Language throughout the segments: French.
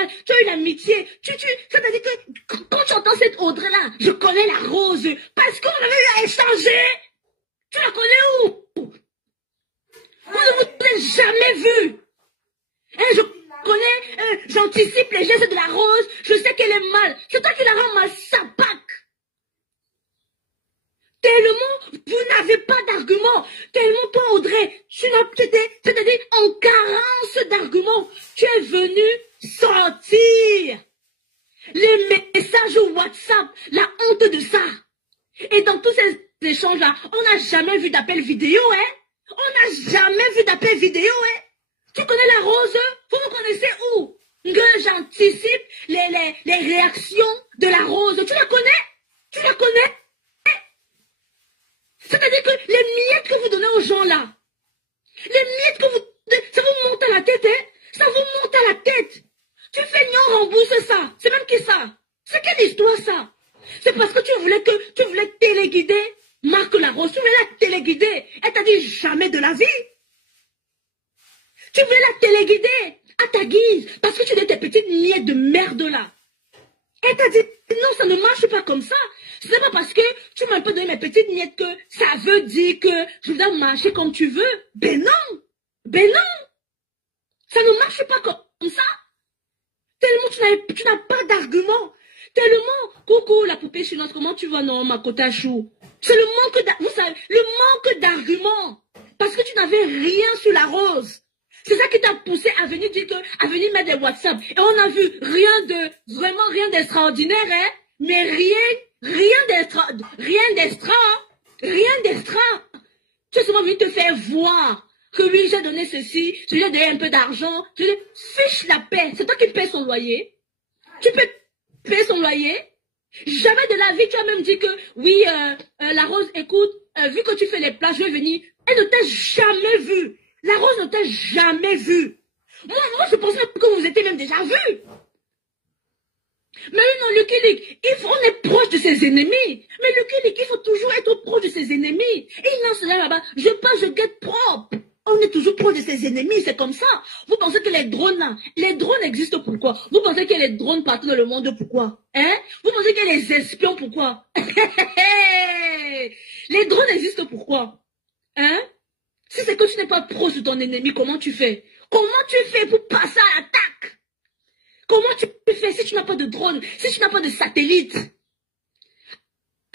mal, tu as eu l'amitié, c'est-à-dire que quand tu entends cette Audrey-là, je connais la Rose, parce qu'on avait eu à échanger. Tu la connais où? Vous ne vous êtes jamais vu. Hein, je connais, j'anticipe les gestes de la Rose, je sais qu'elle est mal. C'est toi qui la rends mal, sapac. Tellement, vous n'avez pas d'arguments. Tellement, toi, Audrey, c'est-à-dire en carence d'arguments, tu es venu sortir les messages WhatsApp, la honte de ça. Et dans tous ces échanges-là, on n'a jamais vu d'appel vidéo, hein? On n'a jamais vu d'appel vidéo, hein? Tu connais la Rose? Vous me connaissez où? Que j'anticipe les réactions de la Rose. Tu la connais? Tu la connais? C'est-à-dire que les miettes que vous donnez aux gens là, les miettes que vous donnez, ça vous monte à la tête, hein? Ça vous monte à la tête. Tu fais non, rembourse ça. C'est même qui ça? C'est quelle histoire ça? C'est parce que tu voulais téléguider Marc Larose. Tu voulais la téléguider. Elle t'a dit jamais de la vie. Tu voulais la téléguider à ta guise parce que tu es tes petites miettes de merde là. Elle t'a dit non, ça ne marche pas comme ça. C'est pas parce que tu m'as pas donné mes petites miettes que ça veut dire que je dois marcher comme tu veux. Ben non. Ben non. Ça ne marche pas comme ça. Tellement tu n'as pas d'argument. Tellement, coucou la poupée chinoise, comment tu vas non, ma chou? C'est le manque d'arguments. Parce que tu n'avais rien sur la Rose. C'est ça qui t'a poussé à venir dire à venir mettre des WhatsApp. Et on a vu vraiment rien d'extraordinaire, hein. Mais rien d'extra. Tu es seulement venu te faire voir que oui, j'ai donné ceci, je lui ai donné un peu d'argent. Fiche la paix. C'est toi qui paies son loyer. Tu peux payer son loyer. Jamais de la vie, tu as même dit que oui, la Rose, écoute, vu que tu fais les plats, je vais venir. Elle ne t'a jamais vu. La Rose ne t'a jamais vu. Moi, je pensais que vous étiez même déjà vus. Mais non, Lucky Luke, on est proche de ses ennemis. Mais Lucky Luke, il faut toujours être proche de ses ennemis. Et il lance là-bas, je passe, je guette propre. On est toujours proche de ses ennemis, c'est comme ça. Vous pensez que les drones existent pourquoi? Vous pensez qu'il y a les drones partout dans le monde, pourquoi? Hein? Vous pensez qu'il y a les espions, pourquoi? Les drones existent pourquoi? Hein? Si c'est que tu n'es pas proche de ton ennemi, comment tu fais? Comment tu fais pour passer à l'attaque? Comment tu fais si tu n'as pas de drone, si tu n'as pas de satellite?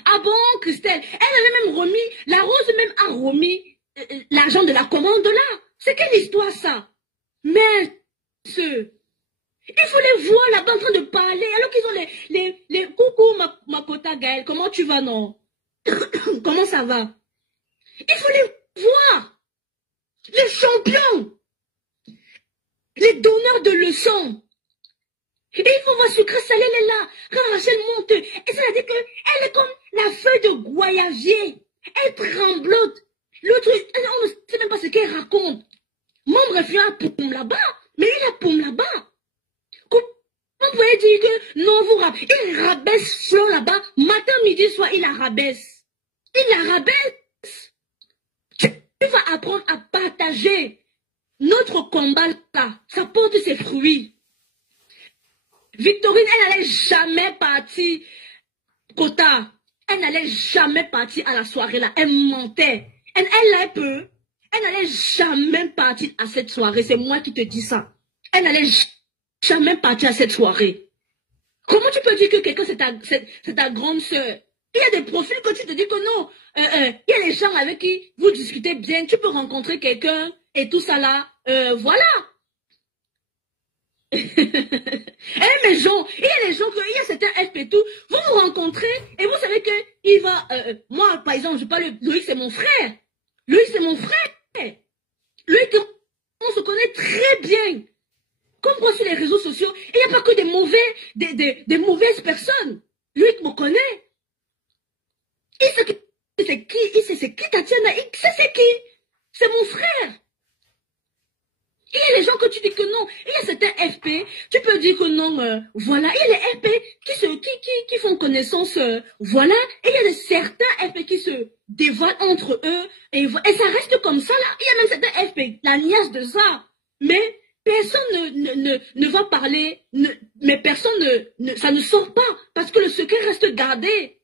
Ah bon, Christelle, elle avait même remis, la Rose même a remis l'argent de la commande là. C'est quelle histoire ça? Mais, il faut les voir là-bas en train de parler, alors qu'ils ont les coucou ma pota Gaëlle, comment tu vas non? Comment ça va? Il faut les voir. Les champions, les donneurs de leçons. Et il faut voir sucré salé, elle est là. Quand Rachel monte, et ça veut dire qu'elle est comme la feuille de goyavier. Elle tremblote. L'autre, on ne sait même pas ce qu'elle raconte. Membre vient à Poum là-bas, mais il a Poum là-bas. Comment vous pouvez dire que non, il rabaisse Flo là-bas, matin, midi, soir, il la rabaisse. Il la rabaisse. Tu vas apprendre à partager. Notre combat là, ça porte ses fruits. Victorine, elle n'allait jamais partir, Kota, elle n'allait jamais partir à la soirée là, elle mentait. Elle n'allait jamais partir à cette soirée, c'est moi qui te dis ça. Elle n'allait jamais partir à cette soirée. Comment tu peux dire que quelqu'un c'est ta grande sœur? Il y a des profils que tu te dis que non, il y a des gens avec qui vous discutez bien, tu peux rencontrer quelqu'un et tout ça là, voilà. Mais Jean, il y a des gens, il y a certains FP tout, vous vous rencontrez et vous savez que il va, moi par exemple, je parle, Loïc c'est mon frère. Loïc c'est mon frère. Loïc, on se connaît très bien. Comme quoi sur les réseaux sociaux, il n'y a pas que des mauvaises personnes. Loïc me connaît. Il sait c'est qui, il sait c'est qui Tatiana, il sait c'est qui. C'est mon frère. Il y a les gens que tu dis que non. Il y a certains FP, tu peux dire que non, voilà. Il y a les FP qui font connaissance, voilà. Et il y a certains FP qui se dévoilent entre eux. Et ça reste comme ça, là. Il y a même certains FP, la niaise de ça. Mais personne ne va parler, mais personne ça ne sort pas, parce que le secret reste gardé.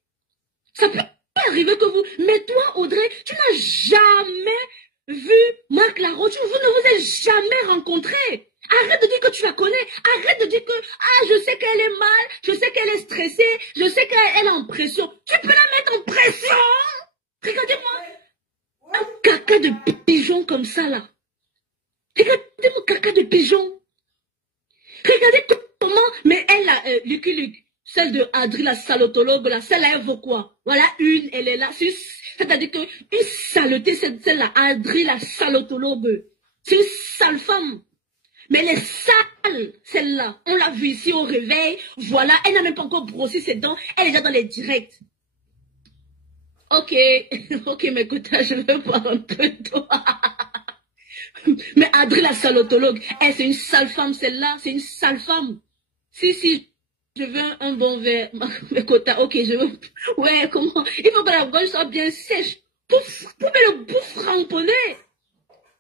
Ça peut arriver que vous, mais toi, Audrey, tu n'as jamais vu Marc Laroche, vous ne vous êtes jamais rencontrés. Arrête de dire que tu la connais. Arrête de dire que, ah, je sais qu'elle est mal, je sais qu'elle est stressée, je sais qu'elle est en pression. Tu peux la mettre en pression. Regardez-moi. Un caca de pigeon comme ça, là. Regardez mon caca de pigeon. Regardez comment, mais elle, là, Lucky Luke, celle de Adri, la salotologue, là, celle-là, elle vaut quoi? Voilà, elle est là. C'est-à-dire que, une saleté, celle-là, Adri, la salotologue. C'est une sale femme. Mais elle est sale, celle-là. On l'a vue ici au réveil. Voilà, elle n'a même pas encore brossé ses dents. Elle est déjà dans les directs. Ok, ok, mais écoute, je veux voir un peu de toi. Mais Adri, la salotologue, elle, c'est une sale femme, celle-là. C'est une sale femme. Si, je veux un bon verre. Mais quota, ok, je veux. Ouais, comment? Il faut que la gorge soit bien sèche. Pouf, le bouffe ramponné.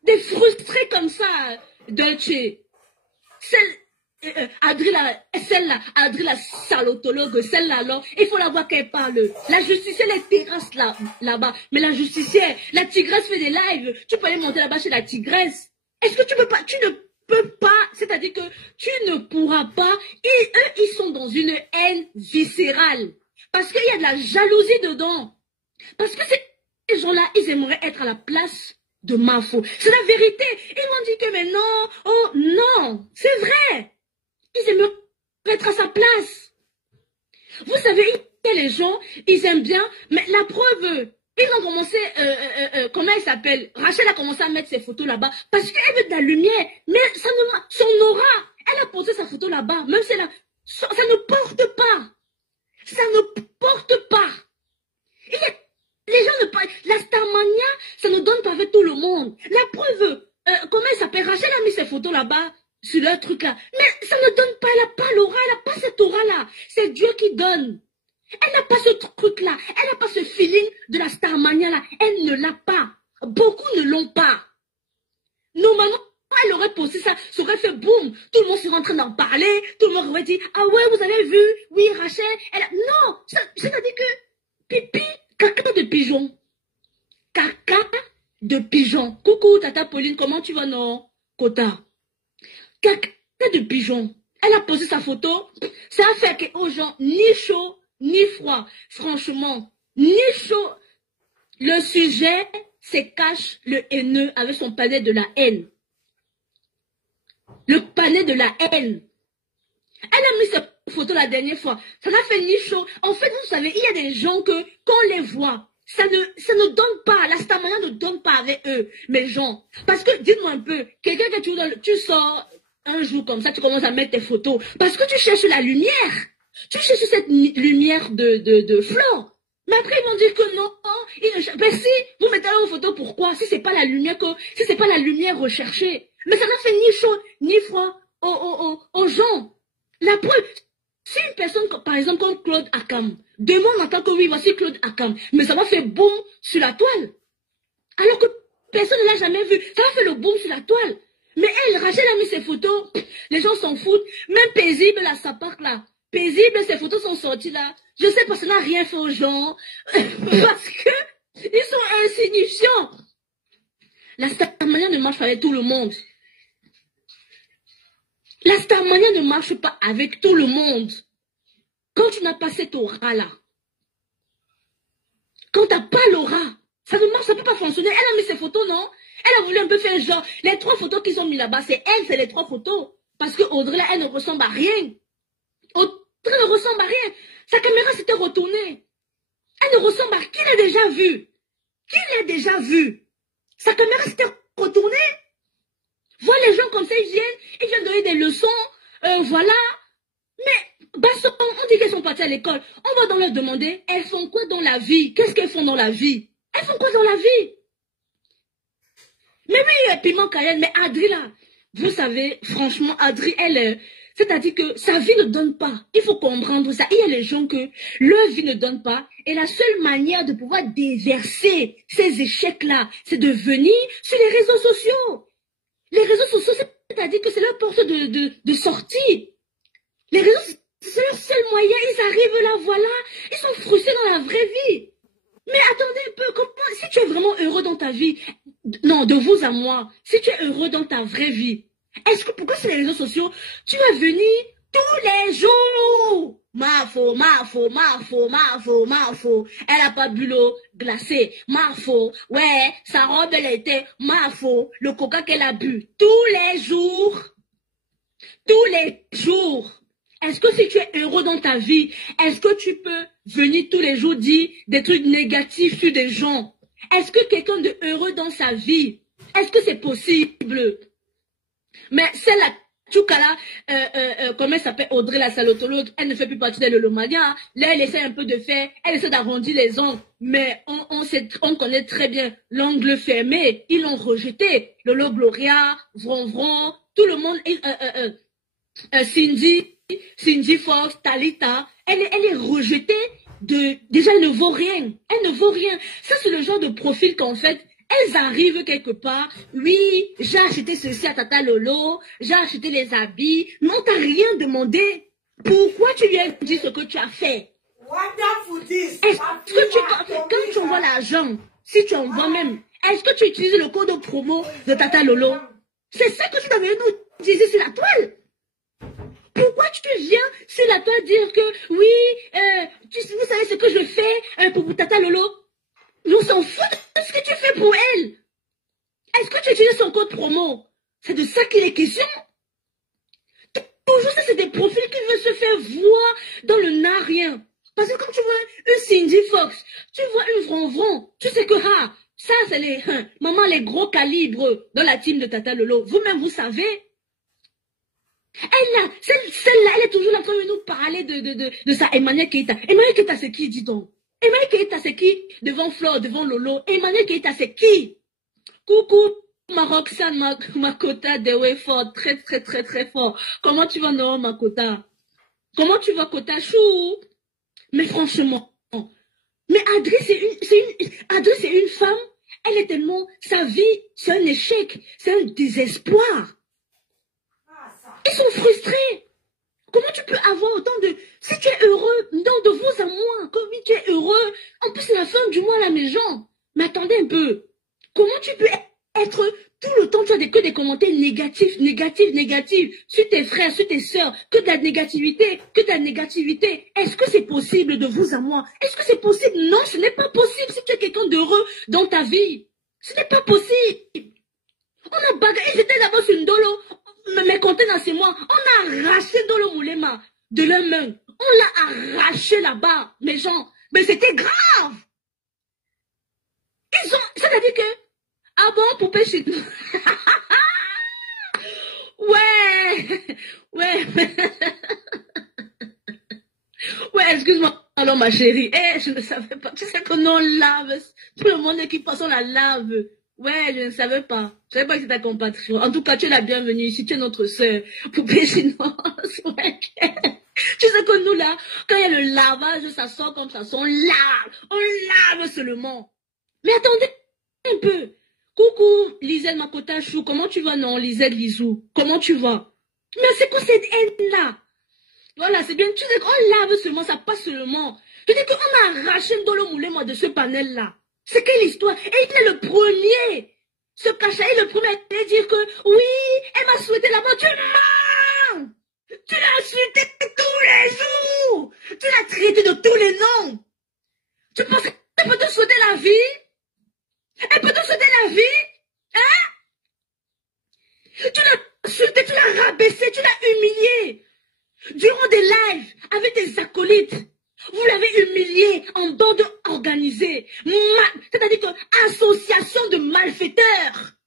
Des frustrés comme ça, Dolce. Celle-là, Adri, la salotologue, celle-là, alors, il faut la voir qu'elle parle. La justicière, les terrasses là-bas. Mais la justicière, la tigresse fait des lives. Tu peux aller monter là-bas chez la tigresse. Est-ce que tu peux pas, tu ne peux pas, c'est-à-dire que tu ne pourras pas, eux, ils sont dans une haine viscérale. Parce qu'il y a de la jalousie dedans. Parce que ces gens-là, ils aimeraient être à la place de Mafo. C'est la vérité. Ils m'ont dit que mais non, oh non, c'est vrai. Ils aimeraient être à sa place. Vous savez, il y a les gens, ils aiment bien, mais la preuve, ils ont commencé, comment elle s'appelle? Rachel a commencé à mettre ses photos là-bas parce qu'elle veut de la lumière. Mais ça ne, son aura, elle a posé sa photo là-bas, même si ça ne porte pas. Ça ne porte pas. Les gens ne parlent. La Starmania, ça ne donne pas avec tout le monde. La preuve, comment elle s'appelle? Rachel a mis ses photos là-bas, sur leur truc là. Mais ça ne donne pas, elle n'a pas l'aura, elle n'a pas cette aura-là. C'est Dieu qui donne. Elle n'a pas ce truc-là. Elle n'a pas ce feeling de la Starmania-là. Elle ne l'a pas. Beaucoup ne l'ont pas. Normalement, elle aurait posté ça, ça aurait fait boum. Tout le monde serait en train d'en parler. Tout le monde aurait dit, ah ouais, vous avez vu? Oui, Rachel. Non, c'est-à-dire que pipi, caca de pigeon. Caca de pigeon. Coucou, Tata Pauline, comment tu vas, non? Kota. Caca de pigeon. Elle a posé sa photo. Ça a fait aux gens ni chaud, ni froid. Franchement, ni chaud. Le sujet, c'est cache le haineux avec son palais de la haine. Le palais de la haine. Elle a mis cette photo la dernière fois. Ça n'a fait ni chaud. En fait, vous savez, il y a des gens que, quand on les voit, ça ne donne pas. La Starmania ne donne pas avec eux, mes gens. Parce que, dites-moi un peu, quelqu'un que tu sors un jour comme ça, tu commences à mettre tes photos. Parce que tu cherches la lumière. Tu cherches cette lumière de flore. Mais après, ils vont dire que non. Ben si, vous mettez vos photos, pourquoi? Si c'est pas la lumière si c'est pas la lumière recherchée. Mais ça n'a fait ni chaud, ni froid aux gens. La preuve, si une personne, par exemple, comme Claude Akam, demande en tant que oui, voici Claude Akam, mais ça va faire boum sur la toile. Alors que personne ne l'a jamais vu. Ça va faire le boum sur la toile. Mais elle, Rachel a mis ses photos, les gens s'en foutent. Même paisible, là, ça part là. Paisible, ses photos sont sorties là. Je sais pas, ça n'a rien fait aux gens. Parce que ils sont insignifiants. La Starmania ne marche pas avec tout le monde. La Starmania ne marche pas avec tout le monde. Quand tu n'as pas cette aura-là, quand tu n'as pas l'aura, ça ne marche, ça ne peut pas fonctionner. Elle a mis ses photos, non? Elle a voulu un peu faire genre, les 3 photos qu'ils ont mis là-bas, c'est elle, c'est les 3 photos. Parce que Audrey, là, elle ne ressemble à rien. Audrey ne ressemble à rien. Sa caméra s'était retournée. Elle ne ressemble à qui l'a déjà vu? Qui l'a déjà vu? Sa caméra s'était retournée. Vois les gens comme ça, ils viennent donner des leçons, voilà. Mais, on dit qu'elles sont parties à l'école. On va donc leur demander, elles font quoi dans la vie? Qu'est-ce qu'elles font dans la vie? Elles font quoi dans la vie? Mais oui, piment Cayenne, mais Adri là, vous savez, franchement, Adri, c'est-à-dire que sa vie ne donne pas. Il faut comprendre ça. Il y a les gens que leur vie ne donne pas. Et la seule manière de pouvoir déverser ces échecs-là, c'est de venir sur les réseaux sociaux. Les réseaux sociaux, c'est-à-dire que c'est leur de sortie. Les réseaux, c'est leur seul moyen. Ils arrivent là, voilà. Ils sont frustrés dans la vraie vie. Mais attendez un peu, comment, si tu es vraiment heureux dans ta vie, non, de vous à moi, si tu es heureux dans ta vraie vie, est-ce que, pourquoi sur les réseaux sociaux, tu vas venir tous les jours? Mafo, mafo, mafo, mafo, mafo. Elle a pas bu l'eau glacée. Mafo. Ouais, sa robe, elle était mafo. Le coca qu'elle a bu tous les jours. Tous les jours. Est-ce que si tu es heureux dans ta vie, est-ce que tu peux venir tous les jours dire des trucs négatifs sur des gens? Est-ce que quelqu'un de heureux dans sa vie, est-ce que c'est possible? Mais celle-là, Tchoukala, comment elle s'appelle, Audrey la salotologue, elle ne fait plus partie de l'Olomania. Là, elle essaie un peu de faire, elle essaie d'arrondir les ongles. Mais on connaît très bien l'angle fermé. Ils l'ont rejeté. Lolo Gloria, Vron, tout le monde, Cindy Fox, Talita, elle est rejetée déjà elle ne vaut rien. Elle ne vaut rien. Ça, c'est le genre de profil qu'en fait, elles arrivent quelque part. Oui, j'ai acheté ceci à Tata Lolo, j'ai acheté les habits, mais on t'a rien demandé. Pourquoi tu viens dire ce que tu as fait? Est-ce que quand tu envoies l'argent, si tu envoies même, est-ce que tu utilises le code promo de Tata Lolo? C'est ça que tu devais nous dire sur la toile. Pourquoi tu viens sur la toile dire que oui, vous savez ce que je fais pour Tata Lolo? Nous s'en fout de ce que tu fais pour elle. Est-ce que tu utilises son code promo? C'est de ça qu'il est question. Toujours ça, c'est des profils qui veulent se faire voir dans le n'a-rien. Parce que quand tu vois une Cindy Fox, tu vois une Vron, tu sais que ça c'est les maman les gros calibres dans la team de Tata Lolo. Vous-même vous savez. Celle-là, elle est toujours en train de nous parler de sa Emmanuel Keita. Emmanuel Keita, c'est qui, dit-on? Emmanuel Keita, c'est qui? Devant Flore, devant Lolo. Emmanuel Keita, c'est qui? Coucou, Maroxane, Makota, de way fort, très, très, très, très fort. Comment tu vas, non, Makota? Comment tu vas, Kota Chou? Mais franchement, mais Adri, c'est une femme. Elle est tellement, sa vie, c'est un échec, c'est un désespoir. Ils sont frustrés. Comment tu peux avoir autant de... Si tu es heureux, non, de vous à moi, comme tu es heureux, en plus c'est la fin du mois à la maison. Mais attendez un peu. Comment tu peux être tout le temps, tu as que des commentaires négatifs sur tes frères, sur tes sœurs, que de la négativité. Est-ce que c'est possible de vous à moi? Est-ce que c'est possible? Non, ce n'est pas possible si tu es quelqu'un d'heureux dans ta vie. Ce n'est pas possible. On a bagarré, ils étaient là-bas sur une dolo. Mais comptez dans ces mois, on a arraché Dolo Moulema de leurs mains. On l'a arraché là-bas, mes gens. Mais c'était grave. C'est-à-dire que, ah bon, poupée chez nous. Ouais. Ouais, excuse-moi, alors ma chérie. Je ne savais pas. Tu sais que non, on lave. Tout le monde qui passe, on la lave. Ouais, je ne savais pas. Je ne savais pas que c'était ta compatriote. En tout cas, tu es la bienvenue ici. Tu es notre sœur. Poupée chinoise. Ouais. Tu sais que nous, là, quand il y a le lavage, ça sort comme ça. On lave seulement. Mais attendez un peu. Coucou, Lisette Makota Chou. Comment tu vas, non, Lisette Lisou? Comment tu vas? Mais c'est quoi cette haine-là? Voilà, c'est bien. Tu sais qu'on lave seulement, ça passe seulement. Je dis qu'on a arraché Ndolo Moulema de ce panel-là. C'est quelle histoire? Et il est le premier. Ce cachet est le premier à dire que oui, elle m'a souhaité la mort. Tu mens! Tu l'as insulté tous les jours! Tu l'as traité de tous les noms! Tu penses qu'elle peut te souhaiter la vie? Elle peut te souhaiter la vie? Hein? Tu l'as insulté, tu l'as rabaissé, tu l'as humilié. Durant des lives avec tes acolytes. Vous l'avez humilié en bande organisée. C'est-à-dire que association de malfaiteurs.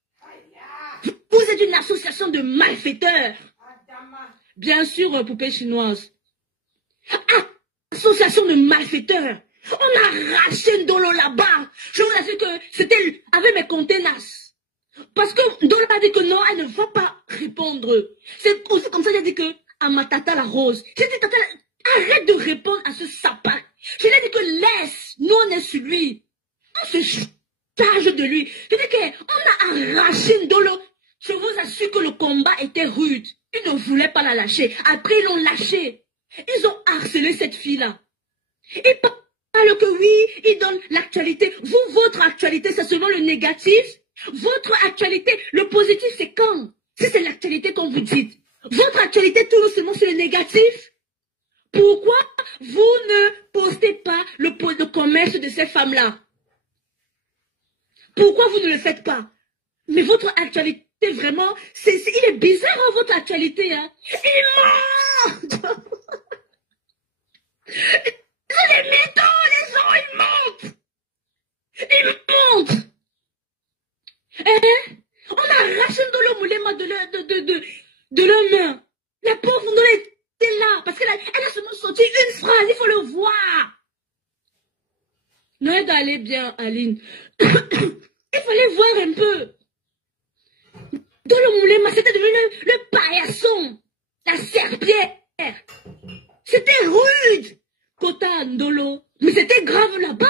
Vous êtes une association de malfaiteurs. Bien sûr, poupée chinoise. Association de malfaiteurs. On a arraché Ndolo là-bas. Je vous assure que c'était avec mes conteneurs. Parce que Ndolo a dit que non, elle ne va pas répondre. C'est aussi comme ça qu'elle a dit que à ma tata la rose. J'ai dit tata, arrête de répondre à ce sapin. Je lui ai dit que laisse, nous on est sur lui. On se charge de lui. J'ai dit qu'on a arraché Ndolo. Je vous assure que le combat était rude. Ils ne voulaient pas la lâcher. Après, ils l'ont lâchée. Ils ont harcelé cette fille-là. Ils parlent que oui, ils donnent l'actualité. Vous, votre actualité, c'est seulement le négatif. Votre actualité, le positif, c'est quand? Si c'est l'actualité qu'on vous dit. Votre actualité tourne seulement sur le négatif. Pourquoi vous ne postez pas le commerce de ces femmes-là? Pourquoi vous ne le faites pas? Mais votre actualité, vraiment, il est bizarre, hein, votre actualité. Hein. Il monte. Les mythos, les gens, ils montent. Ils montent. On arrache Ndolo Moulema de leur main. La pauvre Ndolo était là, parce qu'elle a seulement sorti une phrase, il faut le voir. Noël allait bien, Aline. Il fallait voir un peu. Ndolo Moulema, c'était devenu le paillasson, la serpillère. C'était rude. Kota Ndolo. Mais c'était grave là-bas.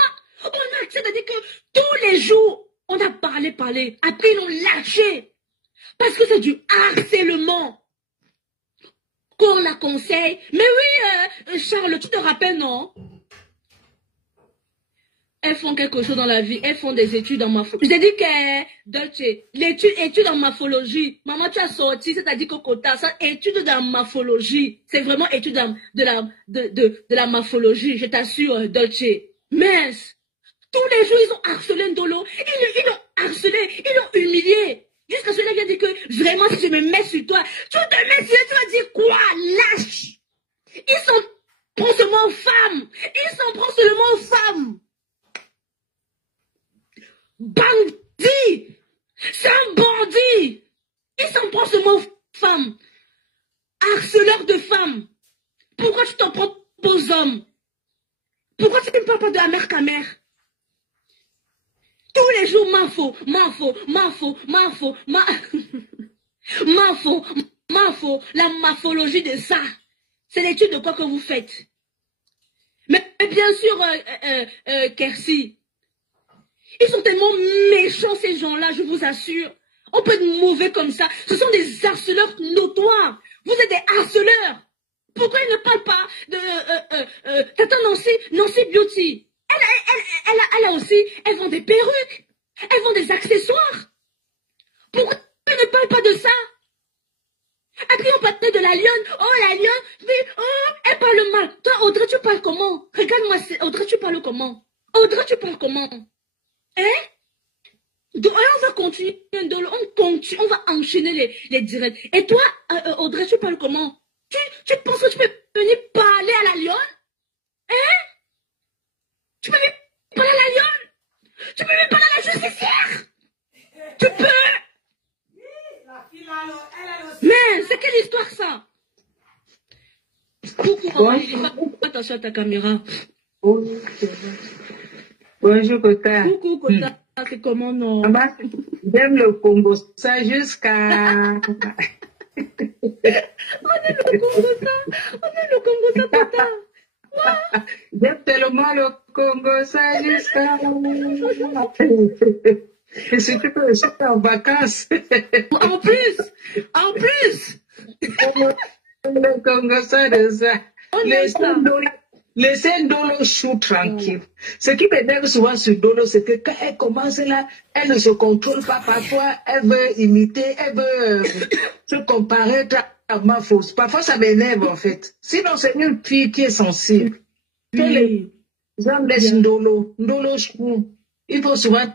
C'est-à-dire que tous les jours, on a parlé. Après, ils l'ont lâché. Parce que c'est du harcèlement. Qu'on la conseille. Mais oui, Charles, tu te rappelles, non? Elles font quelque chose dans la vie. Elles font des études en morphologie. Je t'ai dit que, Dolce, l'étude en morphologie. Maman, tu as sorti, c'est-à-dire que Kota, ça, étude de la morphologie. C'est vraiment étude de la morphologie, je t'assure, Dolce. Mince. Tous les jours, ils ont harcelé Ndolo. Ils l'ont harcelé, ils l'ont humilié. Jusqu'à ce qu'il a dit que, vraiment, si je me mets sur toi, tu te mets sur toi, tu vas dire quoi? Lâche. Ils sont prend seulement aux femmes. Ils s'en prend seulement aux femmes. Bandit. C'est un bandit. Il s'en prend seulement aux femmes. Harceleur de femmes. Pourquoi tu t'en prends aux hommes? Pourquoi tu ne parles pas de la mère qu'à mère? Tous les jours, m'info. La morphologie de ça. C'est l'étude de quoi que vous faites. Mais bien sûr, Kersi, ils sont tellement méchants, ces gens-là, je vous assure. On peut être mauvais comme ça. Ce sont des harceleurs notoires. Vous êtes des harceleurs. Pourquoi ils ne parlent pas de Tata Nancy Beauty? Elle a aussi, elles vendent des perruques. Elles vendent des accessoires. Pourquoi ils ne parlent pas de ça? Après, on parlait de la lionne. Oh, la lionne. Oui, oh, elle parle mal. Toi, Audrey, tu parles comment? Regarde-moi, Audrey, tu parles comment? Audrey, tu parles comment? Hein? Donc, on va continuer, on va enchaîner les directs. Et toi, Audrey, tu parles comment? Tu penses que tu peux venir parler à la lionne? Hein? Tu peux venir parler à la lionne? Tu peux venir parler à la justicière? Tu peux? Mais c'est quelle histoire ça? Coucou, attention à ta caméra. Bonjour, Kota. Coucou, Kota. C'est comment, non? J'aime le Congo, ça jusqu'à... On est le Congo, ça, Kota. J'aime tellement le Congo, ça jusqu'à... Et surtout que je suis en vacances. En plus. Le Congo, ça de ça. Laissez Ndolo chou tranquille. Ce qui m'énerve souvent sur Ndolo, c'est que quand elle commence là, elle ne se contrôle pas. Parfois, elle veut imiter, elle veut se comparer à ma fausse. Parfois, ça m'énerve en fait. Sinon, c'est une fille qui est sensible. Que les gens laissent Ndolo chou. Il faut souvent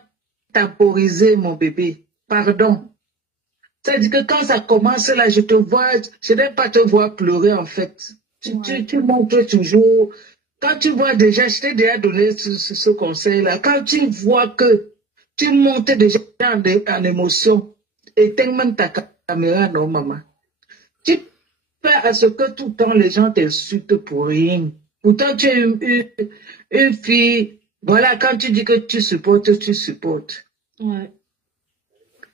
temporiser mon bébé. Pardon. C'est-à-dire que quand ça commence là, je n'aime pas te voir pleurer en fait. Tu montres toujours. Quand tu vois déjà, je t'ai déjà donné ce conseil-là. Quand tu vois que tu montes déjà en émotion, éteins même ta caméra, non, maman. Tu fais à ce que tout le temps les gens t'insultent pour rien. Pourtant, tu es une fille. Voilà, quand tu dis que tu supportes, tu supportes. Ouais.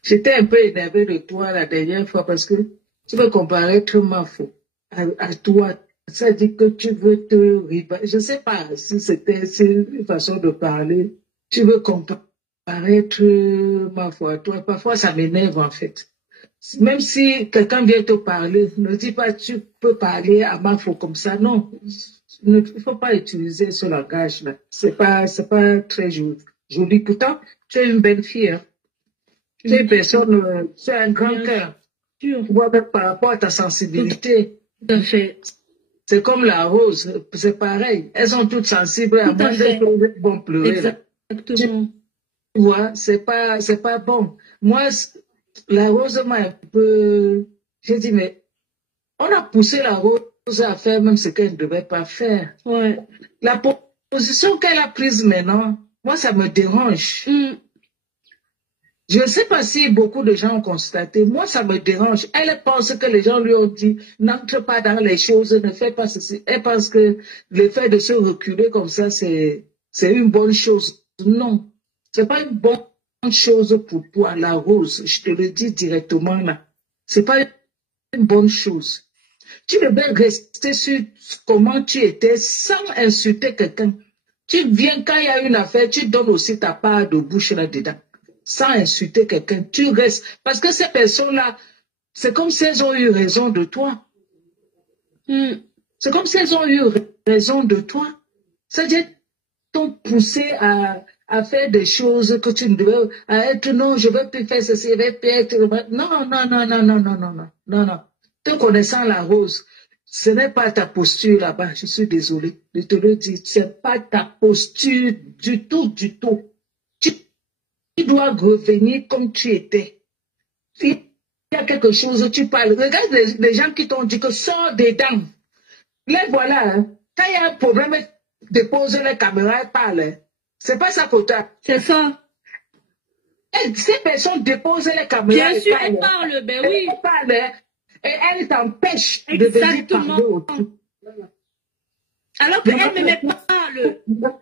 J'étais un peu énervée de toi la dernière fois parce que tu veux comparer trop ma faute à toi. Ça dit que tu veux te rivaliser. Je ne sais pas si c'était une façon de parler. Tu veux comparer ma foi à toi. Parfois, ça m'énerve en fait. Même si quelqu'un vient te parler, ne dis pas tu peux parler à Mafo comme ça. Non, il ne faut pas utiliser ce langage-là. C'est pas très joli. Pourtant, tu es une belle fille. Hein. Tu es une personne, tu as un grand cœur. Tu vois, même par rapport à ta sensibilité. Tout à fait. C'est comme la rose, c'est pareil. Elles sont toutes sensibles à moins qu'elles vont pleurer. Exactement. Tu vois, c'est pas bon. Moi, la rose m'a un peu... J'ai dit, mais on a poussé la rose à faire même ce qu'elle ne devait pas faire. Ouais. La position qu'elle a prise maintenant, moi, ça me dérange. Je ne sais pas si beaucoup de gens ont constaté. Moi, ça me dérange. Elle pense que les gens lui ont dit, n'entre pas dans les choses, ne fais pas ceci. Elle pense que le fait de se reculer comme ça, c'est une bonne chose. Non, c'est pas une bonne chose pour toi, la rose. Je te le dis directement là. C'est pas une bonne chose. Tu devais rester sur comment tu étais sans insulter quelqu'un. Tu viens quand il y a une affaire, tu donnes aussi ta part de bouche là-dedans. Sans insulter quelqu'un, tu restes. Parce que ces personnes-là, c'est comme si elles ont eu raison de toi. C'est comme si elles ont eu raison de toi. C'est-à-dire, t'ont poussé à faire des choses que tu ne devais, à être, non, je ne vais plus faire ceci, je vais plus être, non. Te connaissant la rose, ce n'est pas ta posture là-bas, je suis désolée de te le dire, c'est pas ta posture du tout. Tu dois revenir comme tu étais. S'il y a quelque chose, tu parles. Regarde les gens qui t'ont dit que sors dedans. Les voilà. Hein. Quand il y a un problème, dépose les caméras et parle. C'est pas ça pour toi. C'est ça. Ces personnes déposent les caméras. Bien sûr, elles parlent, ben oui. Elles parlent et elles t'empêchent de venir parler autour. Alors qu'elle ne m'aimait pas.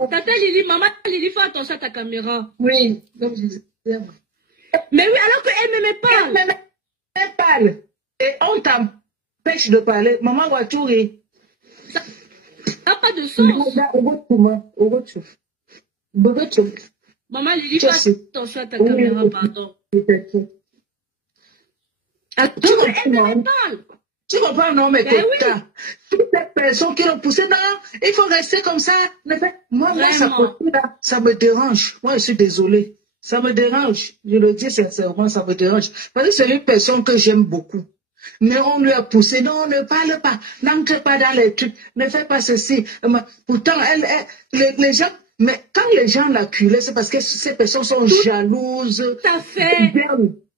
Tata Lili, maman Lili, fais attention à ta caméra. Oui, comme je disais. Mais oui, alors qu'elle ne m'aimait pas. Elle parle. Et on t'empêche de parler. Maman Watouri. Ça n'a pas de sens. Maman Lili, fais attention à ta caméra, pardon. Alors qu'elle ne m'aimait pas. Tu comprends, non, mais ben oui. Toutes les personnes qui l'ont poussé, non, il faut rester comme ça. Moi, ça me dérange. Moi, je suis désolée. Ça me dérange. Je le dis sincèrement, ça me dérange. Parce que c'est une personne que j'aime beaucoup. Mais on lui a poussé, non, ne parle pas, n'entre pas dans les trucs, ne fais pas ceci. Pourtant, les gens, mais quand les gens l'acculent, c'est parce que ces personnes sont jalouses. Tout à fait.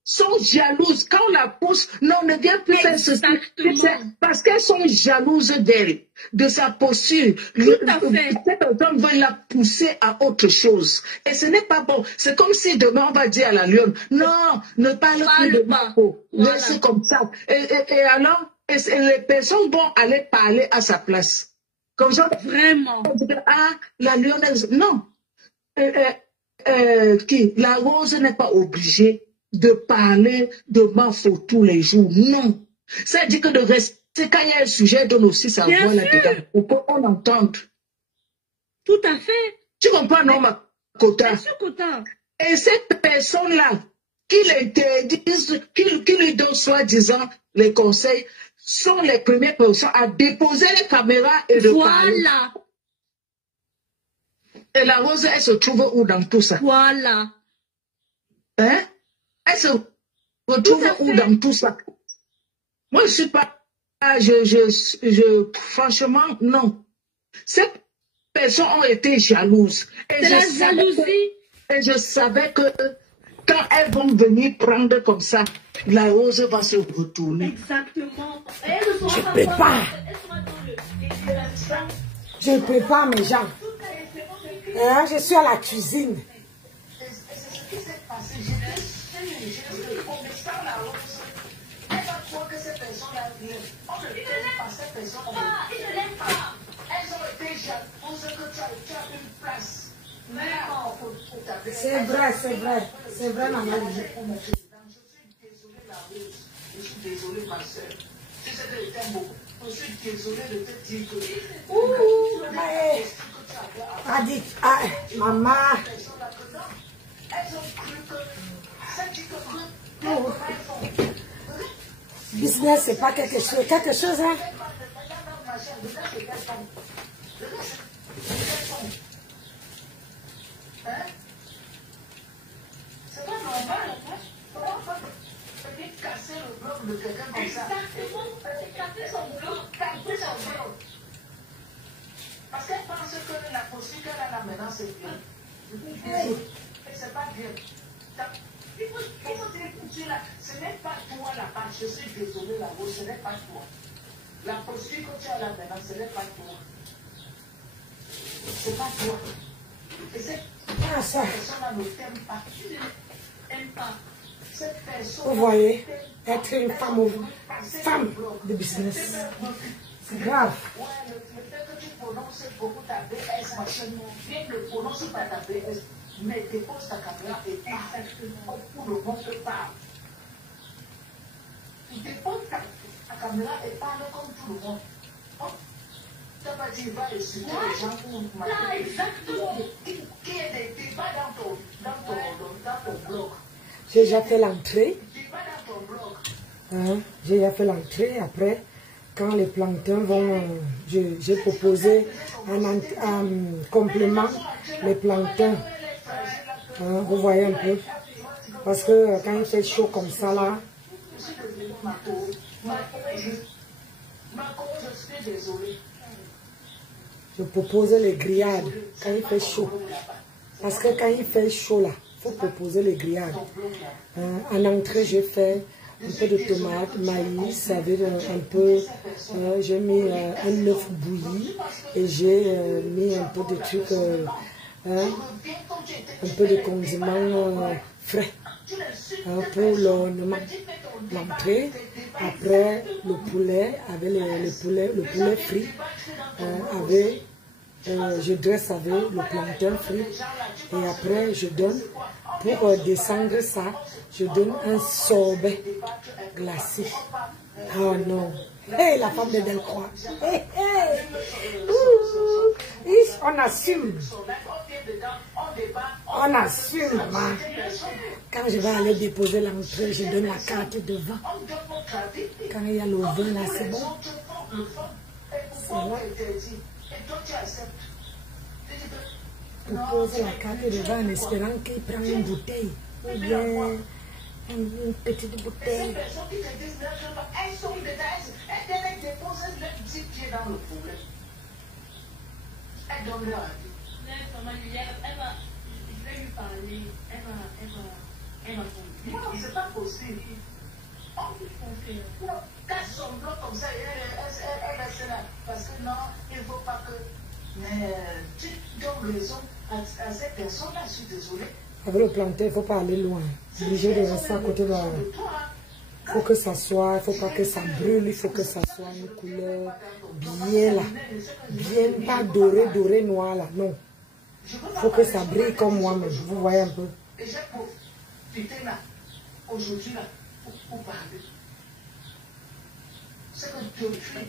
Sont jalouses. Quand on la pousse, non, ne viens plus faire ceci. Parce qu'elles sont jalouses d'elle, de sa posture. Tout à fait. Cette personne veut la pousser à autre chose. Et ce n'est pas bon. C'est comme si demain on va dire à la lionne, non, ne parle plus de ma peau. Reste comme ça. Et alors, les personnes vont aller parler à sa place. Comme ça. Vraiment. Ah, la lionne, non. La rose n'est pas obligée de parler de Mafo tous les jours. Non. Ça dit que de rester, quand il y a un sujet, donne aussi sa voix là-dedans. Pour qu'on entende. Tout à fait. Tu comprends, non, ma Kota? Bien sûr, Kota. Et cette personne-là, qui l'interdisent, qui lui donne soi-disant les conseils, sont les premières personnes à déposer les caméras et de parler. Voilà. Et la rose, elle se trouve où dans tout ça? Voilà. Hein? Elle se retrouve où dans tout ça? Moi, je suis pas... franchement, non. Ces personnes ont été jalouses. C'est la jalousie. Et je savais que quand elles vont venir prendre comme ça, la rose va se retourner. Exactement. Je prépare. Je prépare mes gens. Et là, je suis à la cuisine. C'est vrai, maman. Je suis désolé, ma soeur. Si c'était le thème, je suis désolé de te dire que... Maman. Elles ont cru que... Business, c'est pas quelque chose. Quelque chose, hein? C'est pas normal. Comment peut-être casser le bloc de quelqu'un comme ça? Exactement. Casser son bloc. Casser son bloc. Parce qu'elle pense que la posture qu'elle a là maintenant, c'est bien. Et c'est pas bien. Il faut t'écouter là. Ce n'est pas toi la part. Je suis désolé là-haut, ce n'est pas toi. La posture que tu as là maintenant, ce n'est pas toi. C'est pas toi. Et cette personne-là ne t'aime pas. Tu ne l'aimes pas. Cette personne. Vous voyez, être une femme de business. C'est grave. Ouais, le fait que tu prononces beaucoup ta BS, bien ne prononce pas ta BS, mais dépose ta caméra et parle pour le monde parle. Tu déposes ta caméra et parle comme tout le monde. Tu n'as pas dit, va insulter les gens ou mater. Exactement. Qui est des débats dans ton blog. J'ai déjà fait l'entrée. Débat dans ton blog. Hein? J'ai déjà fait l'entrée. Après, quand les planctons vont, j'ai proposé un complément, les planctons. Hein? Vous voyez un peu. Parce que quand il fait chaud comme ça là, je propose les grillades quand il fait chaud. Parce que quand il fait chaud là, il faut proposer les grillades. En entrée, j'ai fait un peu de tomates, maïs, avec un peu, j'ai mis un œuf bouilli et j'ai mis un peu de trucs, un peu de condiments frais pour l'entrée. Après, le poulet, avec le poulet frit, je dresse avec le plantain frit et après je donne, pour descendre ça, je donne un sorbet glacé. Oh non! Hey, la femme de Delcroix! Hey, hey. On assume! On assume, maman! Quand je vais aller déposer l'entrée, je donne la carte de vin. Quand il y a le vin là, c'est bon. C'est là. Je pose la carte de vin en espérant qu'il prend une bouteille. Ou bien une petite bouteille. Elles sont dedans, elles déposent leur petit pied dans le problème. Elles donnent leur avis. Je vais lui parler. Elle va comprendre. C'est pas possible. Casse son bloc comme ça, elle reste là. Parce que non, il ne faut pas que. Mais tu donnes raison à cette personne-là, je suis désolée. Avec le plantain, il ne faut pas aller loin. Obligé de rester à côté de la... Il faut que ça soit, il ne faut pas que ça brûle, il faut que ça soit une couleur bien là. Bien, pas doré, doré, noir là, non. Il faut que ça brille comme moi-même, vous voyez un peu. Et j'ai profité là, aujourd'hui là, pour parler. C'est que depuis...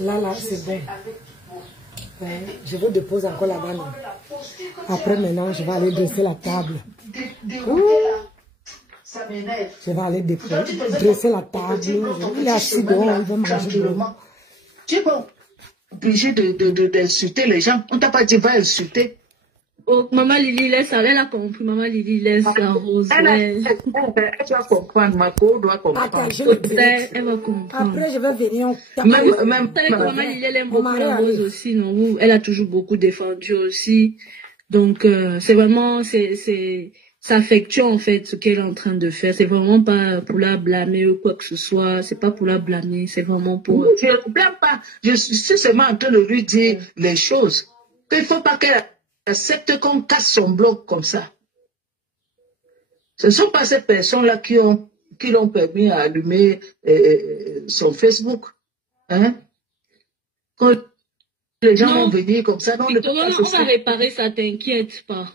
Là, c'est bon. Je vais déposer encore là-bas. Après, maintenant, je vais aller dresser la table. Je vais aller dresser la table. Il est assis dehors, il va manger dehors. Tu es pas obligé d'insulter les gens. On ne t'a pas dit va insulter. Oh, maman Lily, laisse ça. Elle a compris. Maman Lily, laisse la rose. Elle doit comprendre. Ma co doit comprendre. Attends, elle va comprendre. Après, je vais venir. Même maman Lily, elle aime beaucoup la rose aussi. Non? Elle a toujours beaucoup défendu aussi. Donc, c'est vraiment, ça affectue en fait ce qu'elle est en train de faire. C'est vraiment pas pour la blâmer ou quoi que ce soit. C'est pas pour la blâmer. C'est vraiment pour... Je ne blâme pas. Je suis seulement en train de lui dire les choses. Qu'il ne faut pas qu'elle accepte qu'on casse son bloc comme ça. Ce ne sont pas ces personnes-là qui l'ont permis à allumer son Facebook. Hein? Quand les gens vont venir comme ça, non, on va réparer ça, t'inquiète pas.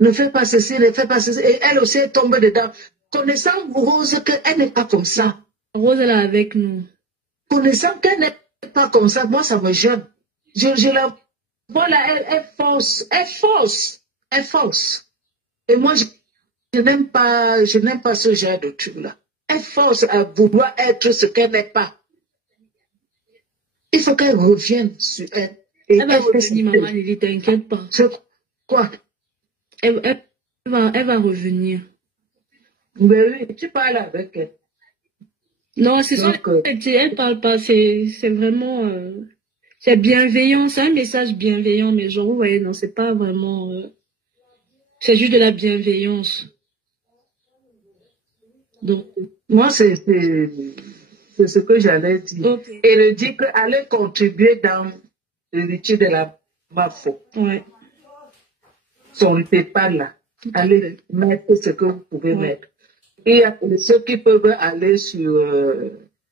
Ne fais pas ceci, ne fais pas ceci. Et elle aussi est tombée dedans. Connaissant Rose qu'elle n'est pas comme ça. Rose, elle est avec nous. Connaissant qu'elle n'est pas comme ça, moi, ça me gêne. Je la vois là, elle force. Et moi, je n'aime pas ce genre de truc-là. Elle force à vouloir être ce qu'elle n'est pas. Il faut qu'elle revienne sur elle. Et Elle va revenir, maman Lily, t'inquiète pas. Quoi? Elle va revenir. Mais oui, tu parles avec elle. Non, c'est ça. Elle parle pas. C'est vraiment... c'est bienveillant. C'est un message bienveillant. Mais genre, vous voyez, non, c'est pas vraiment... c'est juste de la bienveillance. Donc... Moi, c'est ce que j'allais dire. Okay. Et le dire qu'aller contribuer dans l'héritier de la MAFO. Ouais. On ne peut pas là. Allez mettre ce que vous pouvez mettre. Et il y a ceux qui peuvent aller sur,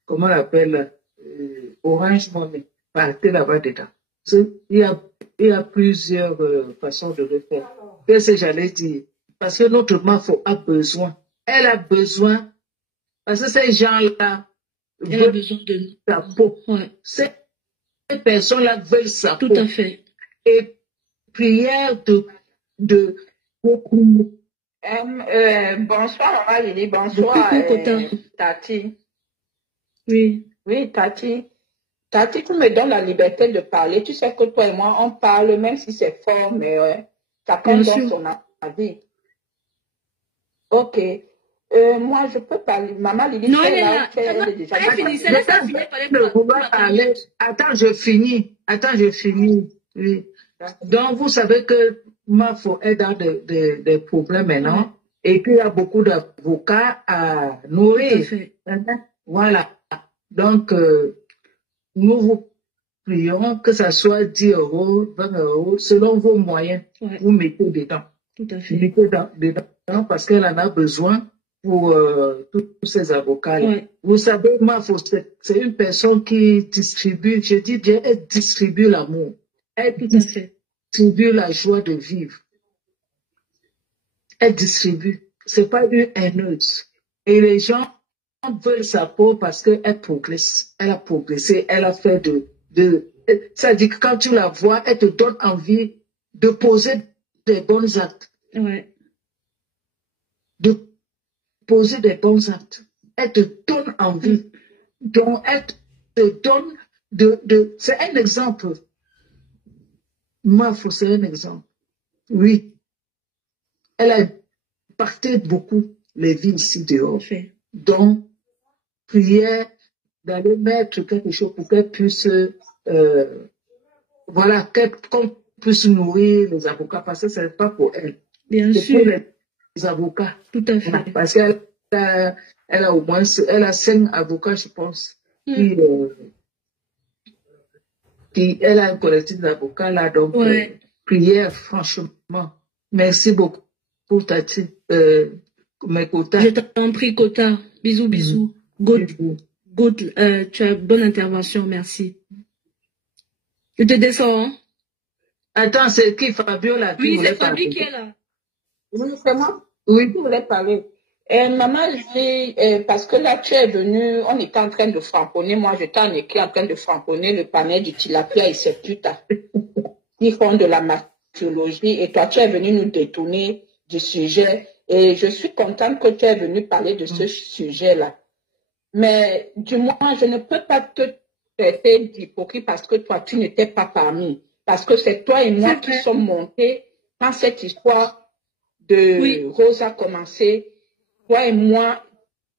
comment on appelle, Orange Money, partez là-bas dedans. Il y a plusieurs façons de le faire. Qu'est-ce que j'allais dire? Parce que notre MAFO a besoin. Elle a besoin. Parce que ces gens-là veulent besoin de sa peau. Ouais. Ces personnes-là veulent sa peau. Tout à fait. Et prière de bonsoir, Maman Lily. Bonsoir, Tati. Oui. Oui, Tati. Tati, tu me donnes la liberté de parler. Tu sais que toi et moi, on parle, même si c'est fort, mais chacun donne son avis. Ok. Moi, je peux parler. Maman Lily, non, elle est là. Elle est déjà parler. Attends, je finis. Oui. Donc, vous savez que MAFO est dans des problèmes maintenant et qu'il y a beaucoup d'avocats à nourrir. Voilà. Donc, nous vous prions que ça soit 10 €, 20 €, selon vos moyens. Vous mettez dedans. Tout à fait. Mettez dedans parce qu'elle en a besoin pour tous ces avocats-là. Vous savez, MAFO, c'est une personne qui distribue, je dis bien, elle distribue l'amour. Elle distribue la joie de vivre. Elle distribue. C'est pas une haineuse. Et les gens veulent sa peau parce qu'elle progresse. Elle a progressé. Elle a fait ça dit que quand tu la vois, elle te donne envie de poser des bons actes. Ouais. De poser des bons actes. Elle te donne envie. Donc, elle te donne c'est un exemple. MAFO, c'est un exemple. Oui. Elle a impacté beaucoup les vies ici dehors. Donc, prière d'aller mettre quelque chose pour qu'elle puisse, voilà, qu'on puisse nourrir les avocats, parce que ce n'est pas pour elle. Bien sûr. C'est pour les avocats. Tout à fait. Voilà, parce qu'elle a au moins, elle a 5 avocats, je pense, elle a un collectif d'avocats là, donc prière, franchement. Merci beaucoup pour Tati, mes quotas. Je t'en prie, Kota. Bisous, bisous. Good, tu as bonne intervention, merci. Je te descends. Hein? Attends, c'est qui, Fabiola? Oui, c'est Fabi qui est là. Oui, c'est moi. Oui. Qui voulait parler. Maman, parce que là, tu es venue, on était en train de framponner. Moi, j'étais en écrit en train de framponner le panel du tilapia et c'est plus tard. Ils font de la martiologie et toi, tu es venu nous détourner du sujet. Et je suis contente que tu es venu parler de ce sujet-là. Mais du moins, je ne peux pas te traiter d'hypocrite parce que toi, tu n'étais pas parmi. Parce que c'est toi et moi qui sommes montés quand cette histoire de Rose a commencé. Toi et moi,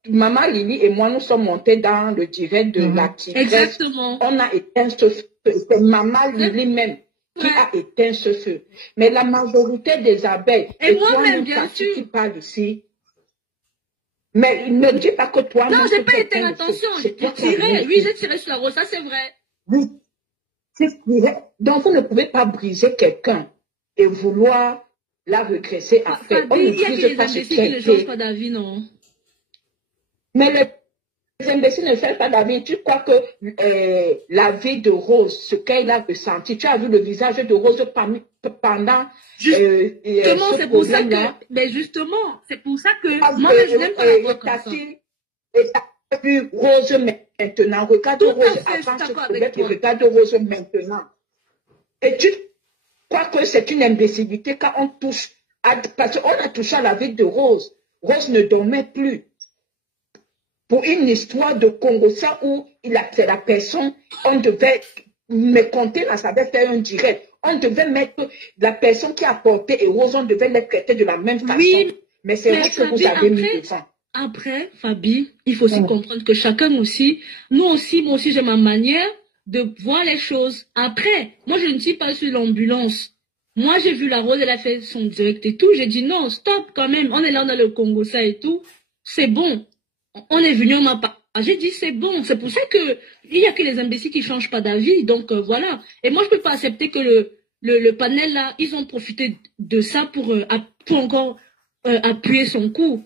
Maman Lily et moi, nous sommes montés dans le direct de la tigresse. Exactement. On a éteint ce feu. C'est Maman Lily même qui a éteint ce feu. Mais la majorité des abeilles, et moi-même, bien sûr, qui parle ici, mais ne dis pas que toi... Non, j'ai pas éteint, attention, j'ai tiré. Oui, j'ai tiré sur la rose, ça c'est vrai. Oui, c'est vrai. Donc, vous ne pouvez pas briser quelqu'un et vouloir la regresser après. On ne brise pas ce qui ne change pas d'avis, non. Mais les imbéciles ne font pas d'avis. Tu crois que la vie de Rose, ce qu'elle a ressenti, tu as vu le visage de Rose pendant justement, c'est pour ça que, mais justement, c'est pour ça que moi, je n'aime pas la voir comme ça. Et tu as vu Rose maintenant, regarde Rose avant ce problème et regarde Rose maintenant. Et tu crois que c'est une imbécilité quand on touche, parce qu'on a touché à la vie de Rose. Rose ne dormait plus. pour une histoire de Congo-Ça où c'est la personne, on devait me compter, là, ça devait faire un direct. On devait mettre la personne qui a porté et Rose, on devait les traiter de la même façon. Oui, mais c'est vrai que vous avez mis devant. Après, Fabi, il faut aussi comprendre que chacun aussi, moi aussi, j'ai ma manière de voir les choses. Après, moi, je ne suis pas sur l'ambulance. Moi, j'ai vu la Rose, elle a fait son direct et tout. J'ai dit non, stop quand même. On est là, on a le Congo, ça et tout. C'est bon. On est venu, on m'a pas. J'ai dit c'est bon. C'est pour ça que il y a que les imbéciles qui changent pas d'avis. Donc voilà. Et moi, je peux pas accepter que le panel là, ils ont profité de ça pour encore appuyer son coup.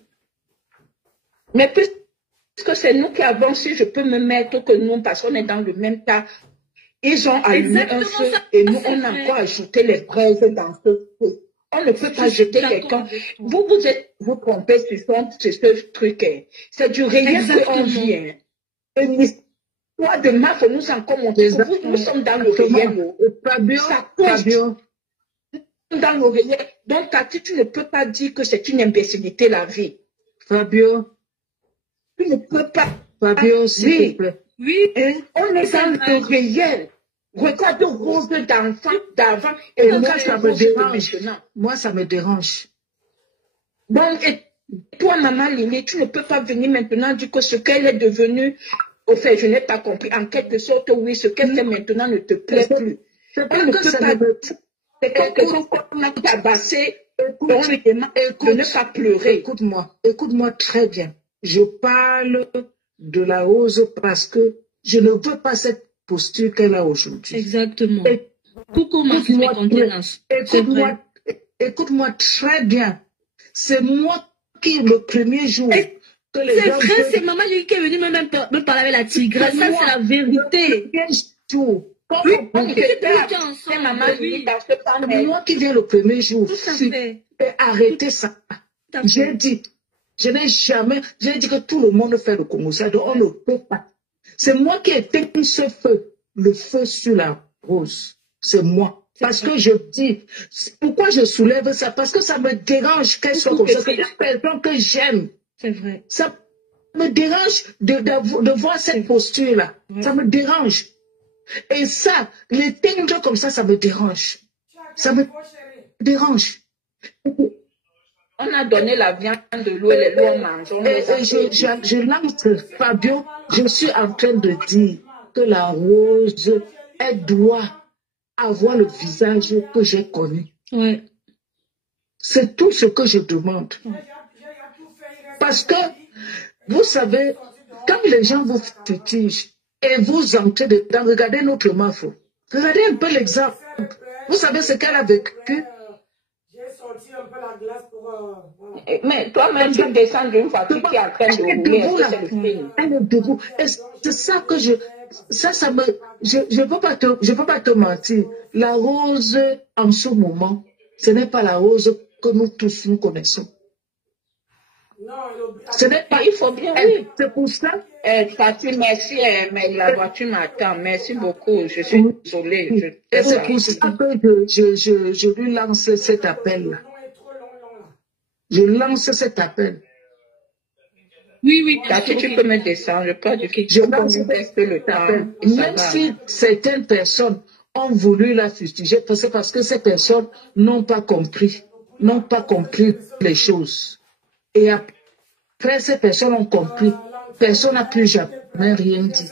Mais puisque c'est nous qui avons, si je peux me mettre que nous, parce qu'on est dans le même tas, ils ont allumé un feu et nous, on a encore ajouté les braises dans ce feu. On ne peut pas jeter quelqu'un. Vous trompez sur ce truc. C'est du rien qu'on vient. Et l'histoire de Maf nous a encore montré que nous sommes dans l'oreiller. Fabio. Dans l'oreiller. Donc, Tati, tu ne peux pas dire que c'est une imbécilité, la vie. Fabio. Tu ne peux pas. Fabio, s'il te plaît. Oui. On est dans le réel. Regarde Rose d'enfant d'avant et moi, ça me dérange. Moi, ça me dérange. Donc, et toi, maman Lili, tu ne peux pas venir maintenant dire que ce qu'elle est devenue, au fait, je n'ai pas compris. En quelque sorte, oui, ce qu'elle fait maintenant ne te plaît plus. On ne peut pas. C'est quelque chose qu'on a tabassé. On lui demande de ne pas pleurer. Écoute-moi très bien. Je parle de la Rose parce que je ne veux pas cette posture qu'elle a aujourd'hui. Exactement. Coucou, ma contenance. Écoute-moi très bien. C'est moi qui, le premier jour, que les gens... C'est vrai, c'est maman qui est venue me parler avec la tigresse. Ça, c'est la vérité. Oui, c'est moi qui viens le premier jour. Arrêtez ça. J'ai dit, j'ai dit que tout le monde fait le Congo, ça, donc on ne peut pas. C'est moi qui ai éteint ce feu, le feu sur la Rose. C'est moi. Parce que je dis, pourquoi je soulève ça? Parce que ça me dérange qu'elle soit comme ça. C'est une personne que j'aime. C'est vrai. Ça me dérange de voir cette posture-là. Ouais. Ça me dérange. Et ça, l'éteindre comme ça me dérange. Ça me dérange. On a donné la viande de l'eau et les lois mangeons. Je lance Fabio, je suis en train de dire que la Rose, elle doit avoir le visage que j'ai connu. Ouais. C'est tout ce que je demande. Parce que, vous savez, quand les gens vous fustigent et vous entrez dedans, regardez notre Mafo. Regardez un peu l'exemple. Vous savez ce qu'elle a vécu? Mais toi-même, tu descends d'une voiture qui est en train de rouler. Elle est debout. C'est ça que je veux pas te mentir. La Rose, en ce moment, ce n'est pas la Rose que nous tous nous connaissons. Ce n'est pas, il faut bien. C'est pour ça. Tati, merci, mais la voiture m'attend. Merci beaucoup. Je suis désolée. C'est pour ça que je lui lance cet appel. Je lance cet appel. Oui. Tati, tu peux me descendre. Je lance le appel. Même si certaines personnes ont voulu la fustiger, c'est parce que ces personnes n'ont pas compris les choses. Et après, ces personnes ont compris. Personne n'a plus jamais rien dit.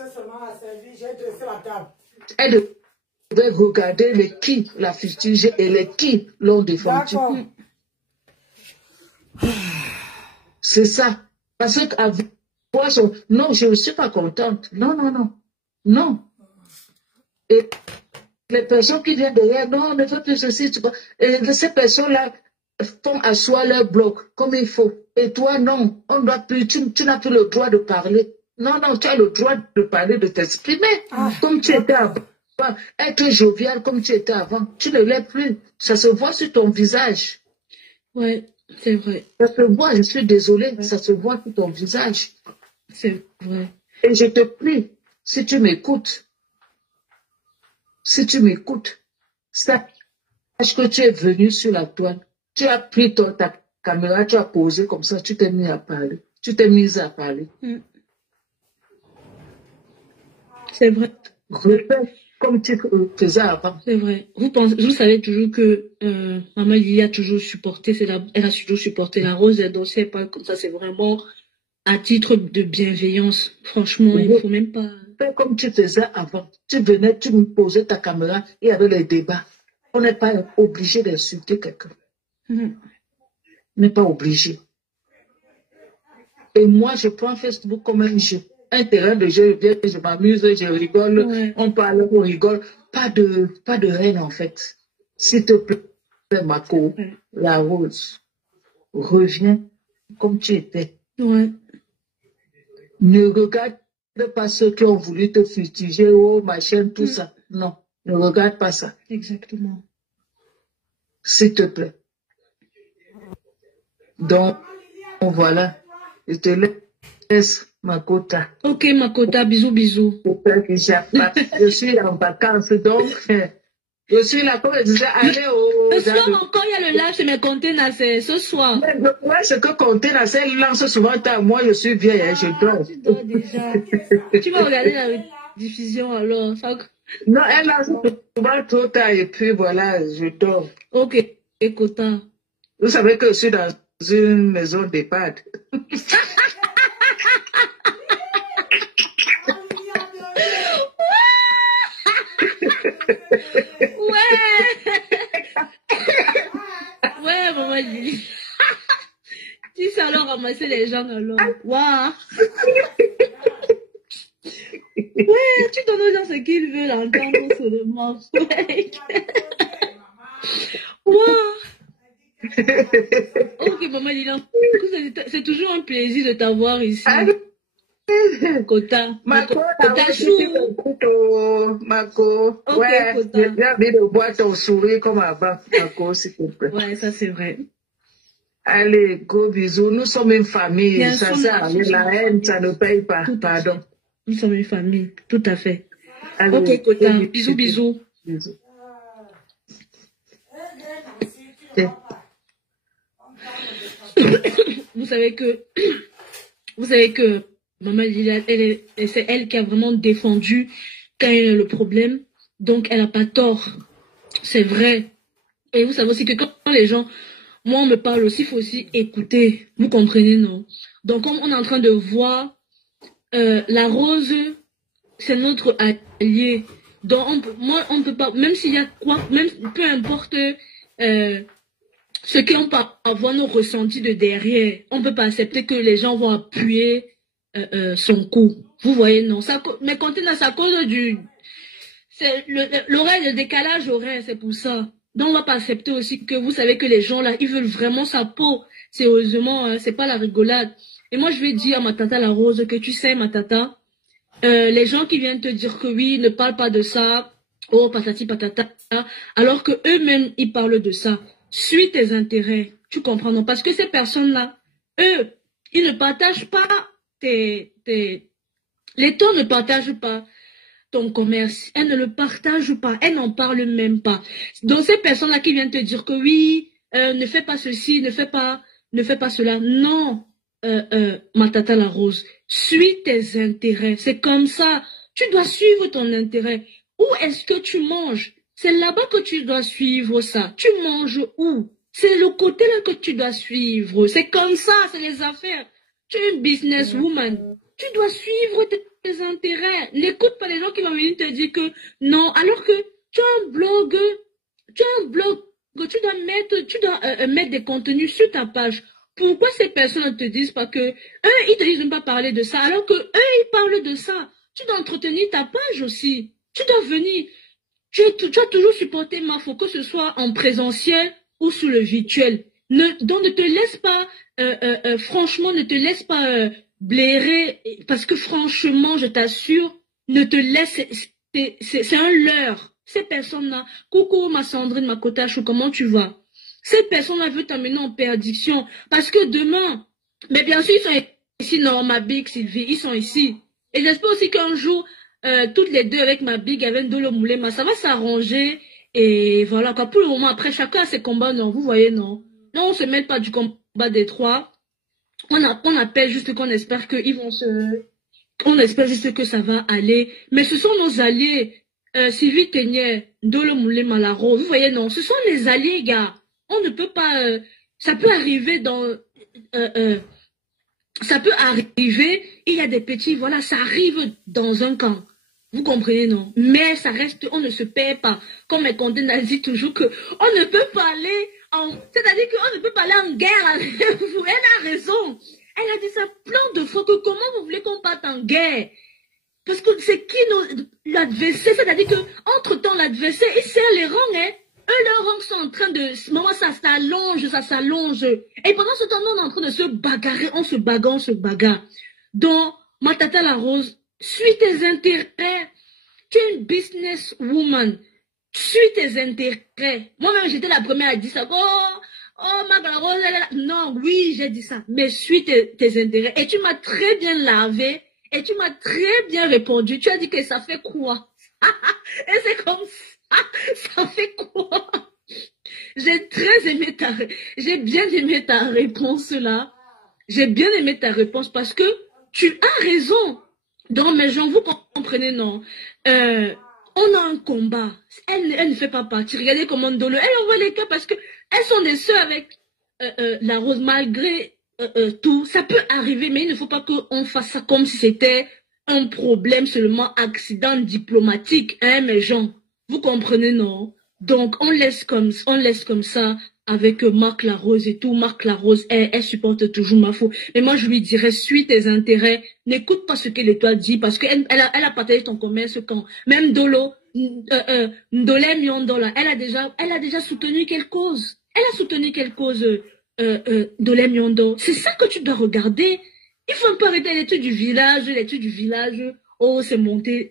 Elle devait regarder les qui l'a fustigé et les qui l'ont défendu. C'est ça. Parce que non, je ne suis pas contente. Non. Et les personnes qui viennent derrière, non, on ne fait plus ceci. Et ces personnes-là font asseoir leur bloc comme il faut. Et toi, non, on doit plus, tu n'as plus le droit de parler. Non, tu as le droit de parler, de t'exprimer. Comme tu étais avant. Être jovial comme tu étais avant. Tu ne l'es plus. Ça se voit sur ton visage. Ouais, c'est vrai. Ça se voit, je suis désolée, ça se voit sur ton visage. C'est vrai. Et je te prie, si tu m'écoutes, sache que tu es venu sur la toile. Tu as pris ta caméra, tu as posé comme ça, tu t'es mis à parler. Tu t'es mise à parler. C'est vrai. Refais comme tu faisais avant. C'est vrai. Vous savez toujours que Maman Lily a toujours supporté, elle a toujours supporté la Rose, donc c'est pas comme ça, c'est vraiment à titre de bienveillance. Franchement, il faut même pas. Fais comme tu faisais avant. Tu venais, tu me posais ta caméra, il y avait les débats. On n'est pas obligé d'insulter quelqu'un. On n'est pas obligé. Et moi, je prends Facebook comme un jeu. Un terrain de jeu, je m'amuse, je rigole, Ouais. on parle, on rigole. Pas de haine, en fait. S'il te plaît, Mako, la Rose, reviens comme tu étais. Ouais. Ne regarde pas ceux qui ont voulu te fustiger, oh, machin, tout ça. Non, ne regarde pas ça. Exactement. S'il te plaît. Donc, voilà. Je te laisse, Makota. Ok, Makota, bisous, bisous. Je suis en vacances, donc, je suis là, comme je disais, allez au... Ce soir encore, il y a le live chez mes containers, c'est ce soir. Ouais, ce que container, c'est lance souvent à moi, je suis vieille, je dors. Tu dors déjà. Tu vas regarder la diffusion alors. Non, elle lance souvent trop tard, et puis voilà, je dors. Ok, Kota. Vous savez que je suis dans une maison d'EHPAD. Ouais, Maman Lily. Tu sais alors ramasser les gens alors. Waouh. Ouais, tu donnes aux gens ce qu'ils veulent entendre seulement. Waouh. Ok, Maman Lily. C'est toujours un plaisir de t'avoir ici. Kota. Kota chou. Mako. Ok, ouais, Kota. j'ai envie de voir ton sourire comme avant, Mako, s'il te plaît. Ouais, ça c'est vrai. Allez, gros bisous. Nous sommes une famille. Bien Ça sûr, sert à rien. La haine, ça ne paye pas. Pardon. Nous sommes une famille. Tout à fait. Allez, ok, Kota. Bisous, bisous. Bisous. Vous savez que Maman Lila, c'est elle qui a vraiment défendu quand il y a le problème. Donc, elle n'a pas tort. C'est vrai. Et vous savez aussi que quand les gens, moi, on me parle aussi, il faut aussi écouter. Vous comprenez, non? Donc, comme on est en train de voir, la Rose, c'est notre allié. Donc, on peut pas, même s'il y a quoi, même peu importe ce qu'on peut avoir nos ressentis de derrière, on ne peut pas accepter que les gens vont appuyer son coup. Vous voyez, non? Ça, mais quand on a ça cause du... C'est l'oreille, le décalage horaire, c'est pour ça. Donc, on ne va pas accepter aussi que vous savez que les gens là, ils veulent vraiment sa peau. Sérieusement, c'est pas la rigolade. Et moi, je vais dire à ma tata la Rose que tu sais, ma tata, les gens qui viennent te dire que oui, ne parlent pas de ça, oh, patati patata, alors que eux-mêmes, ils parlent de ça. Suis tes intérêts. Tu comprends, non? Parce que ces personnes-là, eux, ils ne partagent pas l'État ne partage pas ton commerce. Elle ne le partage pas. Elle n'en parle même pas. Donc, ces personnes-là qui viennent te dire que oui, ne fais pas ceci, ne fais pas cela. Non, ma tata la Rose. Suis tes intérêts. C'est comme ça. Tu dois suivre ton intérêt. Où est-ce que tu manges? C'est là-bas que tu dois suivre ça. Tu manges où? C'est le côté-là que tu dois suivre. C'est comme ça, c'est les affaires. Tu es une businesswoman. Tu dois suivre tes intérêts. N'écoute pas les gens qui vont venir te dire que non, alors que tu as un blog, tu dois mettre des contenus sur ta page. Pourquoi ces personnes ne te disent pas que eux, ils te disent de ne pas parler de ça, alors que eux, ils parlent de ça. Tu dois entretenir ta page aussi. Tu dois venir. Tu as toujours supporté Mafo, que ce soit en présentiel ou sous le virtuel. Donc ne te laisse pas, franchement, ne te laisse pas blairer, parce que franchement, je t'assure, ne te laisse, c'est un leurre. Ces personnes-là, coucou ma Sandrine, ma Kotacho, comment tu vas? Ces personnes-là veulent t'amener en perdition, parce que demain, mais bien sûr, ils sont ici, non, ma big Sylvie, ils sont ici. Et j'espère aussi qu'un jour, toutes les deux avec ma big, avec Dolo Moulema, ça va s'arranger. Et voilà, quoi. Pour le moment, après, chacun a ses combats, non, vous voyez, non. Non, on se met pas du combat des trois. On appelle juste qu'on espère qu'ils vont On espère juste que ça va aller. Mais ce sont nos alliés. Sylvie Teignet, Ndolo Moulé Malaro, vous voyez, non, ce sont les alliés, gars. On ne peut pas... ça peut arriver dans... ça peut arriver, il y a des petits, voilà, ça arrive dans un camp. Vous comprenez, non? Mais ça reste, on ne se perd pas. Comme mes condamnes a dit toujours que on ne peut pas aller en... C'est-à-dire qu'on ne peut pas aller en guerre avec vous. Elle a raison. Elle a dit ça plein de fois que comment vous voulez qu'on parte en guerre? Parce que c'est qui l'adversaire? C'est-à-dire que entre-temps, l'adversaire, il serre les rangs, hein? Eux, leurs rangs sont en train de... Maman, ça s'allonge. Et pendant ce temps, nous, on est en train de se bagarrer. On se bagarre. Donc, ma tata la rose, suis tes intérêts. Tu es une business woman. Suis tes intérêts. Moi-même, j'étais la première à dire ça. Oh, ma la rose, non, oui, j'ai dit ça. Mais suis tes intérêts. Et tu m'as très bien lavé. Et tu m'as très bien répondu. Tu as dit que ça fait quoi? Et c'est comme ça. Ça fait quoi? J'ai bien aimé ta réponse là. J'ai bien aimé ta réponse parce que tu as raison. Donc, mes gens, vous comprenez, non? On a un combat. Elle ne fait pas partie. Regardez comment Ndolo, elle envoie les cas parce que elles sont des sœurs avec la rose malgré tout. Ça peut arriver, mais il ne faut pas qu'on fasse ça comme si c'était un problème seulement accident diplomatique, hein, mes gens. Vous comprenez, non? Donc, on laisse comme ça avec Marc Larose et tout. Marc Larose, elle supporte toujours ma faute. Mais moi, je lui dirais, suis tes intérêts. N'écoute pas ce que l'étoile dit parce qu'elle a partagé ton commerce quand même Dolo, Ndolé Miondola, elle a déjà soutenu quelle cause? Elle a soutenu quelle cause, Ndolé Miondo? C'est ça que tu dois regarder. Il faut un peu arrêter l'étude du village. Oh, c'est monté,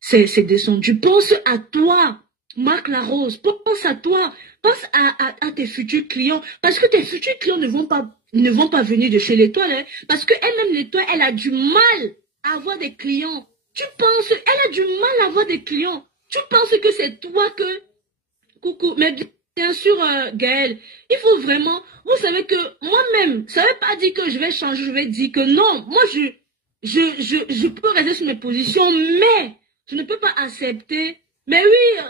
c'est descendu. Pense à toi. Marc Larose, pense à toi, pense à tes futurs clients, parce que tes futurs clients ne vont pas venir de chez l'étoile, hein, parce que elle-même l'étoile, elle a du mal à avoir des clients. Elle a du mal à avoir des clients. Tu penses que c'est toi que, coucou, mais bien sûr, Gaël, il faut vraiment, vous savez que moi-même, ça ne veut pas dire que je vais changer, je vais dire que non, moi je peux rester sur mes positions, mais je ne peux pas accepter. Mais oui,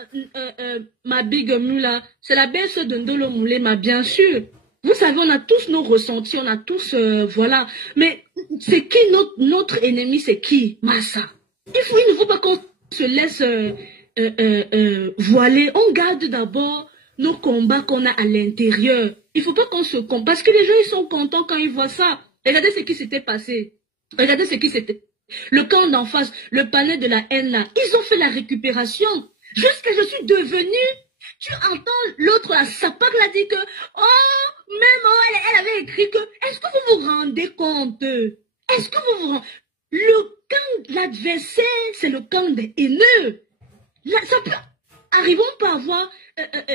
ma big mula, c'est la belle-sœur de Ndolo Moulema, bien sûr. Vous savez, on a tous nos ressentis, on a tous, voilà. Mais c'est qui notre ennemi, c'est qui? Massa. Il ne faut pas qu'on se laisse voiler. On garde d'abord nos combats qu'on a à l'intérieur. Il ne faut pas qu'on se combat. Parce que les gens, ils sont contents quand ils voient ça. Regardez ce qui s'était passé. Regardez ce qui s'était... Le camp d'en face, le palais de la haine là, ils ont fait la récupération. Jusqu'à je suis devenue, tu entends l'autre là, Sapak l'a dit que, oh, même elle avait écrit que, est-ce que vous vous rendez compte? Est-ce que vous vous rendez... Le camp de l'adversaire, c'est le camp des haineux. Là, ça peut... Arrivons pas à voir,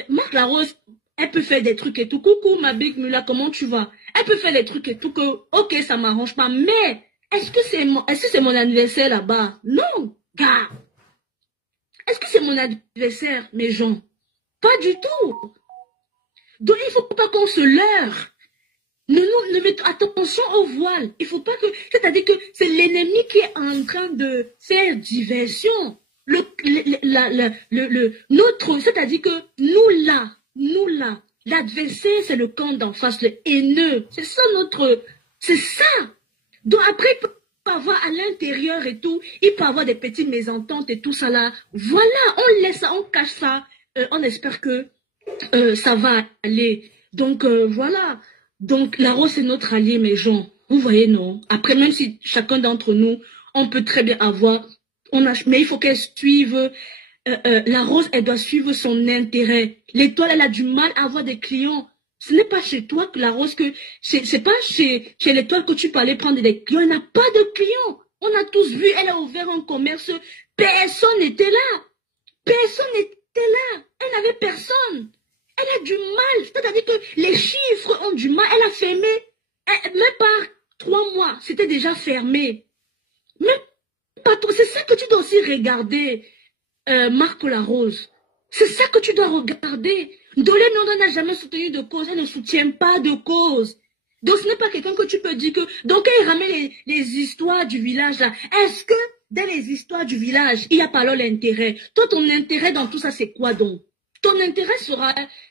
Marc Larose, elle peut faire des trucs et tout. Coucou ma big mula, comment tu vas? Elle peut faire des trucs et tout que, ok, ça m'arrange pas, mais... Est-ce que c'est mon anniversaire là-bas? Non, gars. Est-ce que c'est mon anniversaire, mes gens? Pas du tout. Donc, il ne faut pas qu'on se leurre. Ne mettons attention au voile. Il faut pas que... C'est-à-dire que c'est l'ennemi qui est en train de faire diversion. C'est-à-dire que nous là, l'adversaire, c'est le camp d'en face, le haineux. C'est ça c'est ça. Donc après, il peut avoir à l'intérieur et tout, il peut avoir des petites mésententes et tout ça là. Voilà, on laisse ça, on cache ça. On espère que ça va aller. Donc voilà. Donc la rose c'est notre allié, mes gens. Vous voyez, non? Après, même si chacun d'entre nous, on peut très bien avoir... mais il faut qu'elle suive... la rose, elle doit suivre son intérêt. L'étoile, elle a du mal à avoir des clients. Ce n'est pas chez toi que la rose que... C'est pas chez l'étoile que tu peux aller prendre des clients. Elle n'a pas de clients. On a tous vu, elle a ouvert un commerce. Personne n'était là. Personne n'était là. Elle n'avait personne. Elle a du mal. C'est-à-dire que les chiffres ont du mal. Elle a fermé. Même pas 3 mois. C'était déjà fermé. Même pas trop. C'est ça que tu dois aussi regarder, Marco Larose. C'est ça que tu dois regarder. Ndolé Miondo n'a jamais soutenu de cause. Elle ne soutient pas de cause. Donc, ce n'est pas quelqu'un que tu peux dire que... Donc, quand il ramène les histoires du village, là, est-ce que dans les histoires du village, il n'y a pas alors l'intérêt? Toi, ton intérêt dans tout ça, c'est quoi donc? Ton intérêt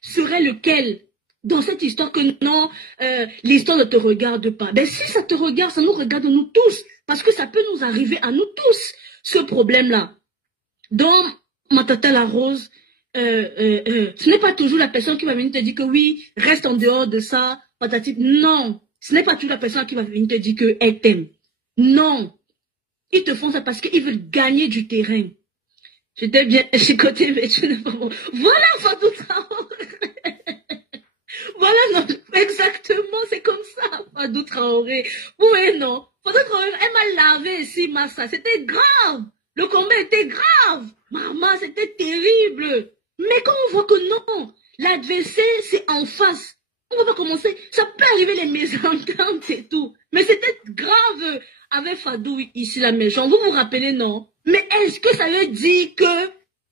serait lequel dans cette histoire que non, l'histoire ne te regarde pas? Ben, si ça te regarde, ça nous regarde nous tous. Parce que ça peut nous arriver à nous tous, ce problème-là. Donc, ma tata la Rose, ce n'est pas toujours la personne qui va venir te dire que oui, reste en dehors de ça, patati. Non, ce n'est pas toujours la personne qui va venir te dire qu'elle t'aime. Non, ils te font ça parce qu'ils veulent gagner du terrain. J'étais bien chicoté, mais tu n'es pas bon. Voilà, Fatou Traoré. Voilà, non, exactement, c'est comme ça, Fatou Traoré. Oui, non, Fatou Traoré, elle m'a lavé ici, Massa, c'était grave. Le combat était grave. Maman, c'était terrible. Mais quand on voit que non, l'adversaire, c'est en face. On ne va pas commencer. Ça peut arriver les mésententes et tout. Mais c'était grave avec Fadou ici, la maison. Vous vous rappelez, non? Mais est-ce que ça veut dire que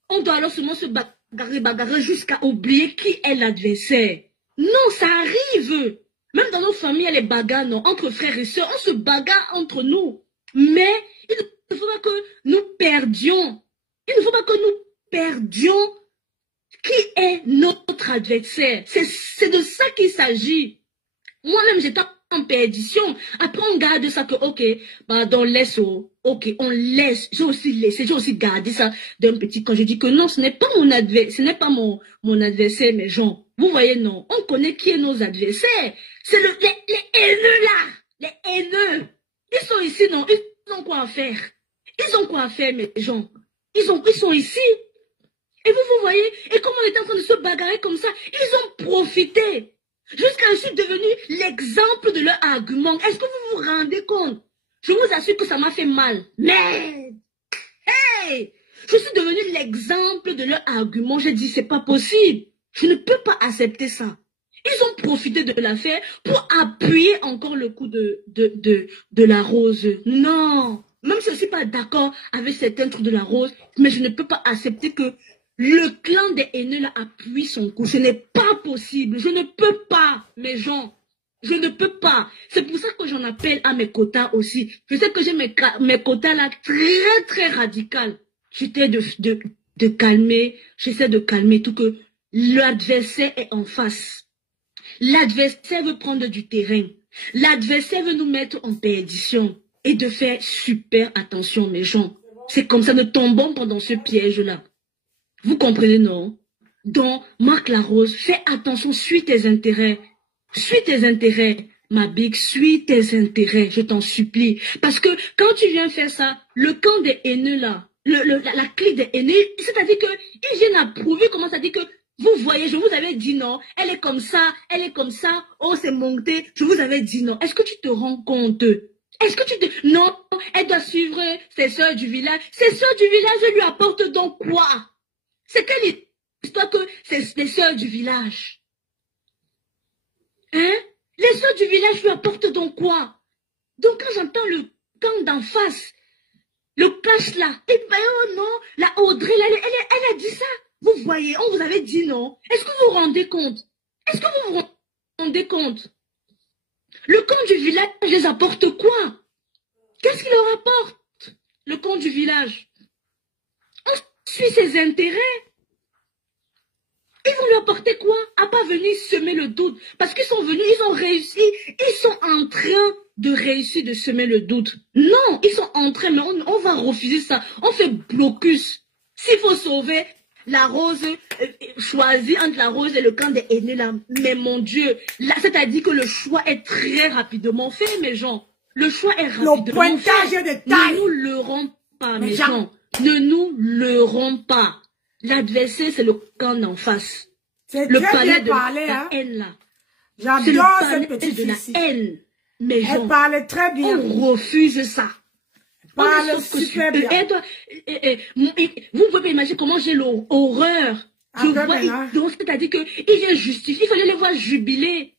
on doit alors seulement se bagarrer jusqu'à oublier qui est l'adversaire? Non, ça arrive. Même dans nos familles, il y a les bagarres, non? Entre frères et sœurs, on se bagarre entre nous. Mais il ne faut pas que nous perdions. Il ne faut pas que nous perdions qui est notre adversaire. C'est de ça qu'il s'agit. Moi-même, j'étais en perdition. Après, on garde ça que, ok, bah, on laisse, ok, on laisse. J'ai aussi laissé, j'ai aussi gardé ça d'un petit quand je dis que non, ce n'est pas mon adversaire, ce n'est pas mon adversaire, mes gens. Vous voyez, non, on connaît qui est nos adversaires. C'est les haineux là, les haineux. Ils sont ici, non, ils ont quoi à faire. Ils ont quoi à faire, mes gens. Ils sont ici. Et vous voyez, et comme on était en train de se bagarrer comme ça, ils ont profité. Jusqu'à je suis devenu l'exemple de leur argument. Est-ce que vous vous rendez compte? Je vous assure que ça m'a fait mal. Mais, hey, je suis devenu l'exemple de leur argument. J'ai dit, c'est pas possible. Je ne peux pas accepter ça. Ils ont profité de l'affaire pour appuyer encore le coup de la Rose. Non. Même si je ne suis pas d'accord avec certains trucs de la Rose, mais je ne peux pas accepter que le clan des haineux là appuie son coup. Ce n'est pas possible. Je ne peux pas, mes gens. Je ne peux pas. C'est pour ça que j'en appelle à mes quotas aussi. Je sais que j'ai mes quotas là très, très radicales. J'essaie de calmer. J'essaie de calmer tout que l'adversaire est en face. L'adversaire veut prendre du terrain. L'adversaire veut nous mettre en perdition. Et de faire super attention, mes gens. C'est comme ça, ne tombons pas dans ce piège-là. Vous comprenez, non? Donc, Marc Larose, fais attention, suis tes intérêts. Suis tes intérêts, ma big, suis tes intérêts, je t'en supplie. Parce que quand tu viens faire ça, le camp des haineux là, la clique des haineux, c'est-à-dire qu'ils viennent approuver, comment ça dit que vous voyez, je vous avais dit non, elle est comme ça, oh c'est monté, je vous avais dit non. Est-ce que tu te rends compte? Est-ce que tu te... Non, elle doit suivre ses sœurs du village. Ses sœurs du village lui apportent donc quoi? C'est quelle histoire que c'est les sœurs du village? Hein? Les sœurs du village lui apportent donc quoi? Donc quand j'entends le camp d'en face, le clash là, et ben oh non, la Audrey, elle a dit ça. Vous voyez, on vous avait dit non. Est-ce que vous vous rendez compte? Est-ce que vous vous rendez compte? Le camp du village les apporte quoi? Qu'est-ce qu'il leur apporte? Le camp du village. On suit ses intérêts. Ils vont lui apporter quoi? À pas venir semer le doute. Parce qu'ils sont venus, ils ont réussi. Ils sont en train de réussir de semer le doute. Non, ils sont en train, mais on va refuser ça. On fait blocus. S'il faut sauver la Rose, choisir entre la Rose et le camp des haineux là. Mais mon Dieu, là, c'est-à-dire que le choix est très rapidement fait, mes gens. Le choix est rapidement fait. Le pointage de taille. Ne nous leurrons pas, mes gens. Ne nous leurrons pas. L'adversaire, c'est le camp d'en face. C'est le très palais bien de parlé, la hein? haine là. J'adore cette petite de la fille. haine. Mais Elle parlait très bien. On refuse ça. Elle parle super bien. Vous pouvez imaginer comment j'ai l'horreur. Je vois, donc c'est-à-dire qu'il vient justifier, il fallait les voir jubiler.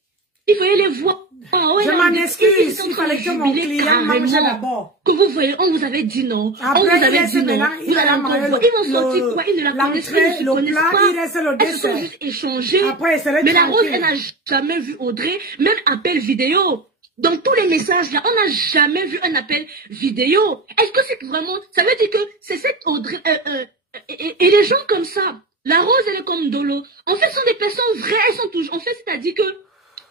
Il fallait les voir. Je m'en excuse, il fallait que mon client mange d'abord. Que vous voyez, on vous avait dit non. Après, on vous avait dit non. Il allait manger ils vont sortir quoi? Ils ne la connaissent pas, ils ne se connaissent pas. Il reste le dessert. Elles se sont juste échangées. Après, mais la Rose, elle n'a jamais vu Audrey, même appel vidéo. Dans tous les messages là, on n'a jamais vu un appel vidéo. Est-ce que c'est vraiment... Ça veut dire que c'est cette Audrey... et les gens comme ça, la Rose, elle est comme Dolo. En fait, ce sont des personnes vraies. Elles sont toujours... En fait, c'est-à-dire que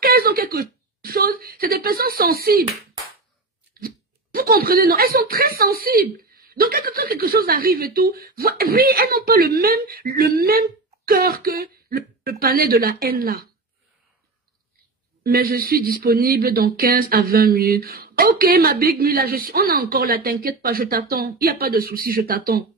qu'elles ont quelque chose, c'est des personnes sensibles. Vous comprenez, non? Elles sont très sensibles. Donc, quand quelque chose arrive et tout, oui, elles n'ont pas le même cœur que le panel de la haine là. Mais je suis disponible dans 15 à 20 minutes. Ok, ma Big Mula, on a encore là, t'inquiète pas, je t'attends. Il n'y a pas de souci, je t'attends.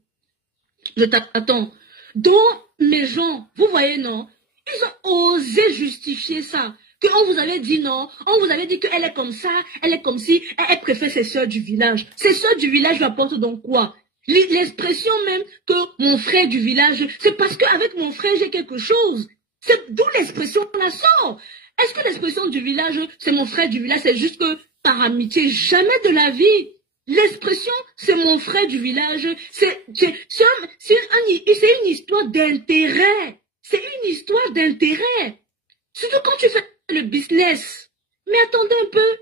Je t'attends. Donc, mes gens, vous voyez, non? Ils ont osé justifier ça. Qu'on vous avait dit non, on vous avait dit qu'elle est comme ça, elle est comme si, elle préfère ses sœurs du village. Ses sœurs du village lui apportent donc quoi? L'expression même que mon frère du village, c'est parce qu'avec mon frère j'ai quelque chose. C'est d'où l'expression la sort. Est-ce que l'expression du village, c'est mon frère du village, c'est juste que par amitié? Jamais de la vie. L'expression, c'est mon frère du village, c'est une histoire d'intérêt. C'est une histoire d'intérêt. Surtout quand tu fais le business. Mais attendez un peu.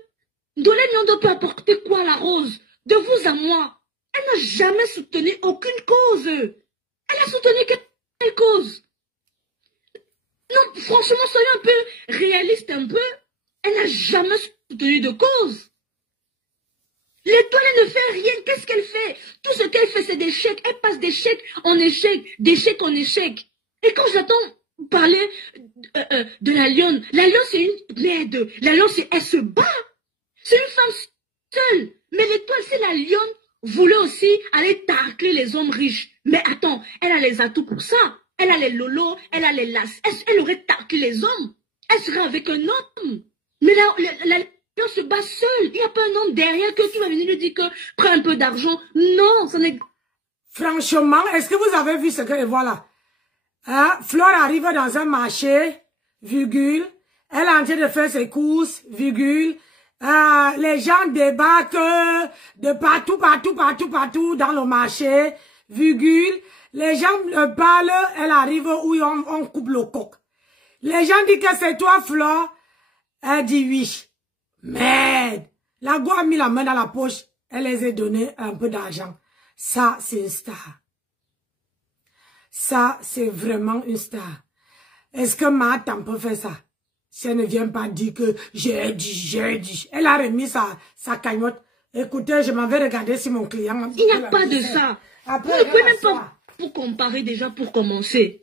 Dolé Nyondo peut apporter quoi à la Rose? De vous à moi. Elle n'a jamais soutenu aucune cause. Elle a soutenu quelle cause? Non, franchement, soyons un peu réalistes un peu. Elle n'a jamais soutenu de cause. L'étoile, elle ne fait rien. Qu'est-ce qu'elle fait? Tout ce qu'elle fait, c'est des chèques. Elle passe d'échec en échec, d'échec en échec. Et quand j'attends parler de la lionne c'est une merde. La lionne, elle se bat. C'est une femme seule. Mais l'étoile, c'est la lionne voulait aussi aller tacler les hommes riches. Mais attends, elle a les atouts pour ça. Elle a les lolos, elle a les lasses. Elle aurait taclé les hommes. Elle serait avec un homme. Mais la lionne se bat seule. Il n'y a pas un homme derrière que tu vas venir lui dire que prends un peu d'argent. Non, ça n'est... Franchement, est-ce que vous avez vu ce que... Voilà. Hein? Flore arrive dans un marché, virgule. Elle est en train de faire ses courses, virgule. Les gens débarquent de partout dans le marché, virgule. Les gens parlent, elle arrive où on coupe le coq. Les gens disent que c'est toi, Flore. Elle dit oui. Merde. La go a mis la main dans la poche. Elle les a donné un peu d'argent. Ça, c'est une star. Ça, c'est vraiment une star. Est-ce que ma tante peut faire ça? Si elle ne vient pas dire que j'ai dit. Elle a remis sa cagnotte. Écoutez, je m'en vais regarder si mon client... Il n'y a pas de ça. Après, vous ne pouvez même pas vous comparer déjà pour commencer.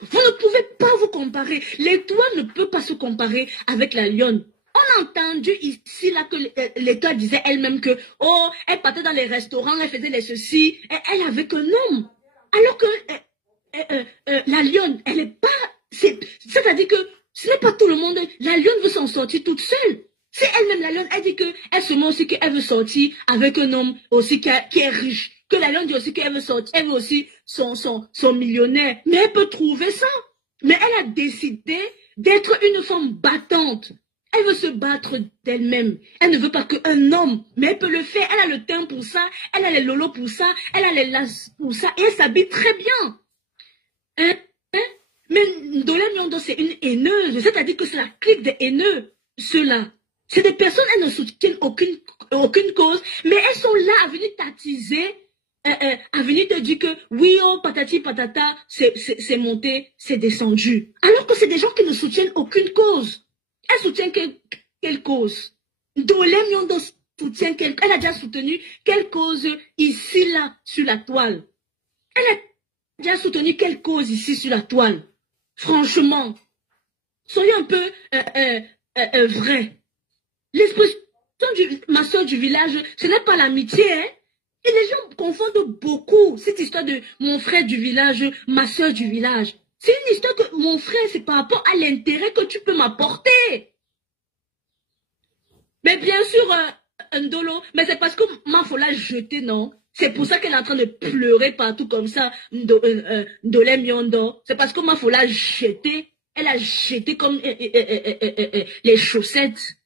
Vous ne pouvez pas vous comparer. L'étoile ne peut pas se comparer avec la lionne. On a entendu ici là que l'étoile disait elle-même que oh, elle partait dans les restaurants, elle faisait les ceci, elle avait qu'un homme. Alors que la lionne, elle est pas... C'est-à-dire que ce n'est pas tout le monde. La lionne veut s'en sortir toute seule. C'est elle-même la lionne. Elle dit qu'elle se met aussi qu'elle veut sortir avec un homme aussi qui est riche. Que la lionne dit aussi qu'elle veut sortir. Elle veut aussi son millionnaire. Mais elle peut trouver ça. Mais elle a décidé d'être une femme battante. Elle veut se battre d'elle-même. Elle ne veut pas qu'un homme. Mais elle peut le faire. Elle a le teint pour ça. Elle a les lolos pour ça. Elle a les lasses pour ça. Et elle s'habille très bien. Mais Dolé Nyondo, c'est une haineuse. C'est-à-dire que c'est la clique des haineux. Ceux-là. C'est des personnes, elles ne soutiennent aucune cause. Mais elles sont là à venir t'attiser. À venir te dire que oui, oh, patati patata, c'est monté, c'est descendu. Alors que c'est des gens qui ne soutiennent aucune cause. Elle soutient quelle cause? Dolé Nyondo soutient elle a déjà soutenu quelle cause ici, là, sur la toile? Elle a déjà soutenu quelle cause ici, sur la toile? Franchement, soyons un peu vrais. L'expression ma soeur du village, ce n'est pas l'amitié, hein? Et les gens confondent beaucoup cette histoire de mon frère du village, ma soeur du village. C'est une histoire que mon frère, c'est par rapport à l'intérêt que tu peux m'apporter. Mais bien sûr, Ndolo, mais c'est parce que ma faut la jeter, non? C'est pour ça qu'elle est en train de pleurer partout comme ça, Dolé Nyondo. C'est parce que ma faut la jeter. Elle a jeté comme les chaussettes.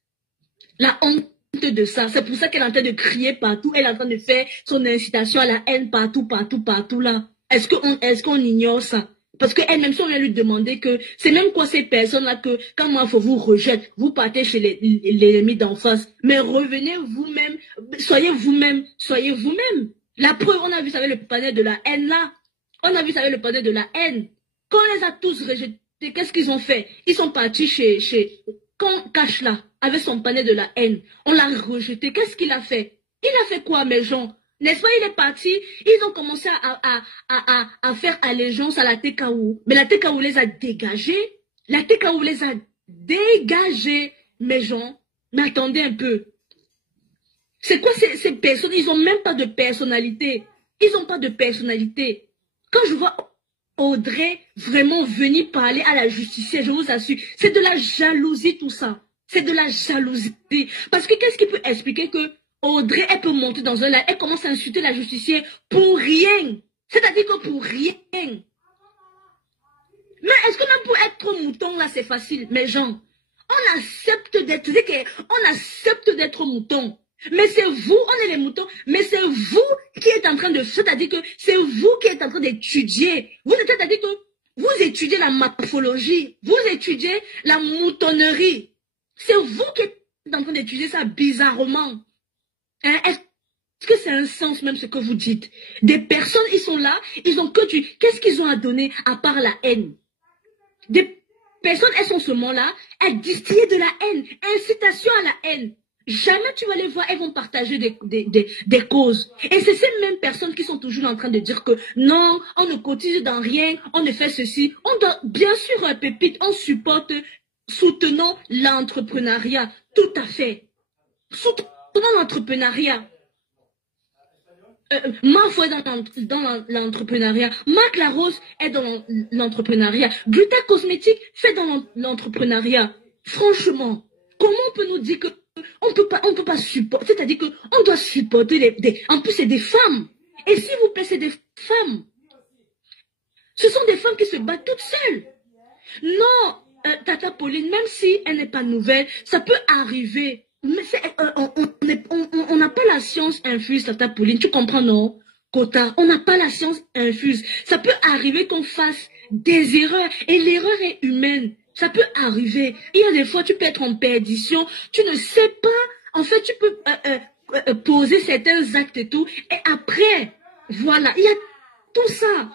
La honte de ça. C'est pour ça qu'elle est en train de crier partout. Elle est en train de faire son incitation à la haine partout là. Est-ce qu'on ignore ça? Parce qu'elle-même, si on vient lui demander que c'est même quoi ces personnes-là que quand moi, faut vous rejette, vous partez chez les ennemis d'en face. Mais revenez vous-même, soyez vous-même. La preuve, on a vu ça avec le panel de la haine là. On a vu ça avec le panel de la haine. Quand on les a tous rejetés, qu'est-ce qu'ils ont fait? Ils sont partis chez quand Cash là, avec son panel de la haine, on l'a rejeté. Qu'est-ce qu'il a fait? Il a fait quoi, mes gens? N'est-ce pas, il est parti, ils ont commencé à faire allégeance à la TKO. Mais la TKO les a dégagés. La TKO les a dégagés, mes gens. Mais attendez un peu. C'est quoi ces personnes? Ils n'ont même pas de personnalité. Ils n'ont pas de personnalité. Quand je vois Audrey vraiment venir parler à la justicière, je vous assure, c'est de la jalousie tout ça. C'est de la jalousie. Parce que qu'est-ce qui peut expliquer que Audrey, elle peut monter dans un live, elle commence à insulter la justicière pour rien. C'est-à-dire que pour rien. Mais est-ce que même pour être mouton, là, c'est facile, mes gens? On accepte d'être mouton. Mais c'est vous, on est les moutons, mais c'est vous qui êtes en train de... C'est-à-dire que c'est vous qui êtes en train d'étudier. C'est-à-dire que vous étudiez la morphologie, vous étudiez la moutonnerie. C'est vous qui êtes en train d'étudier ça bizarrement. Hein? Est-ce que c'est un sens même ce que vous dites? Des personnes, ils sont là, ils ont que du... Qu'est-ce qu'ils ont à donner à part la haine? Des personnes, elles sont seulement là, elles distillent de la haine, incitation à la haine. Jamais tu vas les voir, elles vont partager des causes. Et c'est ces mêmes personnes qui sont toujours en train de dire que non, on ne cotise dans rien, on ne fait ceci. On doit, bien sûr, Pépite, on supporte, soutenons l'entrepreneuriat. Tout à fait. Soutenons l'entrepreneuriat. Marfo est dans l'entrepreneuriat. Marc Larose est dans l'entrepreneuriat. Gluta Cosmétique fait dans l'entrepreneuriat. Franchement, comment on peut nous dire que on peut pas supporter, c'est-à-dire que on doit supporter en plus c'est des femmes. Et s'il vous plaît, c'est des femmes. Ce sont des femmes qui se battent toutes seules. Non, Tata Pauline, même si elle n'est pas nouvelle, ça peut arriver. Mais on n'a pas la science infuse, Tata Pauline, tu comprends, non? Kota, on n'a pas la science infuse. Ça peut arriver qu'on fasse des erreurs, et l'erreur est humaine. Ça peut arriver. Il y a des fois, tu peux être en perdition, tu ne sais pas. En fait, tu peux poser certains actes et tout, et après, voilà, il y a tout ça.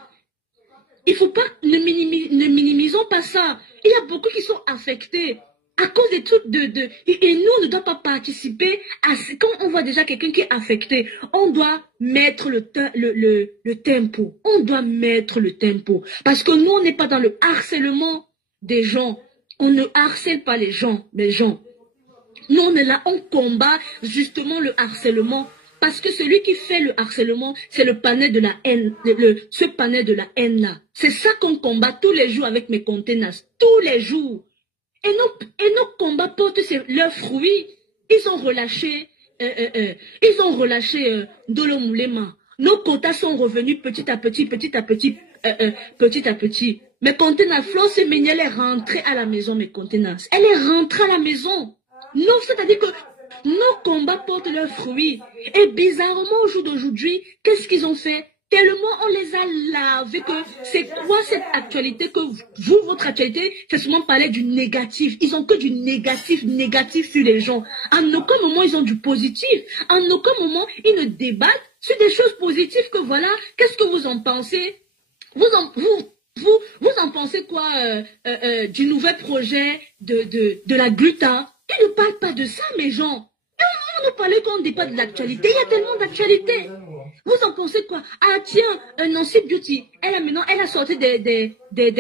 Il faut pas, ne minimisons pas ça. Il y a beaucoup qui sont affectés à cause des trucs et nous, on ne doit pas participer à ce, quand on voit déjà quelqu'un qui est affecté, on doit mettre le tempo. On doit mettre le tempo. Parce que nous, on n'est pas dans le harcèlement des gens. On ne harcèle pas les gens. Nous, on est là, on combat justement le harcèlement. Parce que celui qui fait le harcèlement, c'est le panel de la haine, ce panel de la haine-là. C'est ça qu'on combat tous les jours avec mes conteneurs. Tous les jours. Et nos combats portent leurs fruits. Ils ont relâché Ndolo Moulema. Nos quotas sont revenus petit à petit. Mes conteneurs, Flo Semegne, elle est rentrée à la maison, mes conteneurs. Elle est rentrée à la maison. Non, c'est-à-dire que nos combats portent leurs fruits. Et bizarrement, au jour d'aujourd'hui, qu'est-ce qu'ils ont fait? Tellement on les a lavés que c'est quoi cette actualité que votre actualité, c'est seulement parler du négatif. Ils ont que du négatif sur les gens. En aucun moment, ils ont du positif. En aucun moment, ils ne débattent sur des choses positives que voilà. Qu'est-ce que vous en pensez? Vous en pensez quoi du nouvel projet de la Gluta? Ils ne parlent pas de ça, mes gens. On ne parlait qu'on ne débat de l'actualité. Il y a tellement d'actualité. Vous en pensez quoi? Ah tiens, Nancy Beauty, elle a sorti des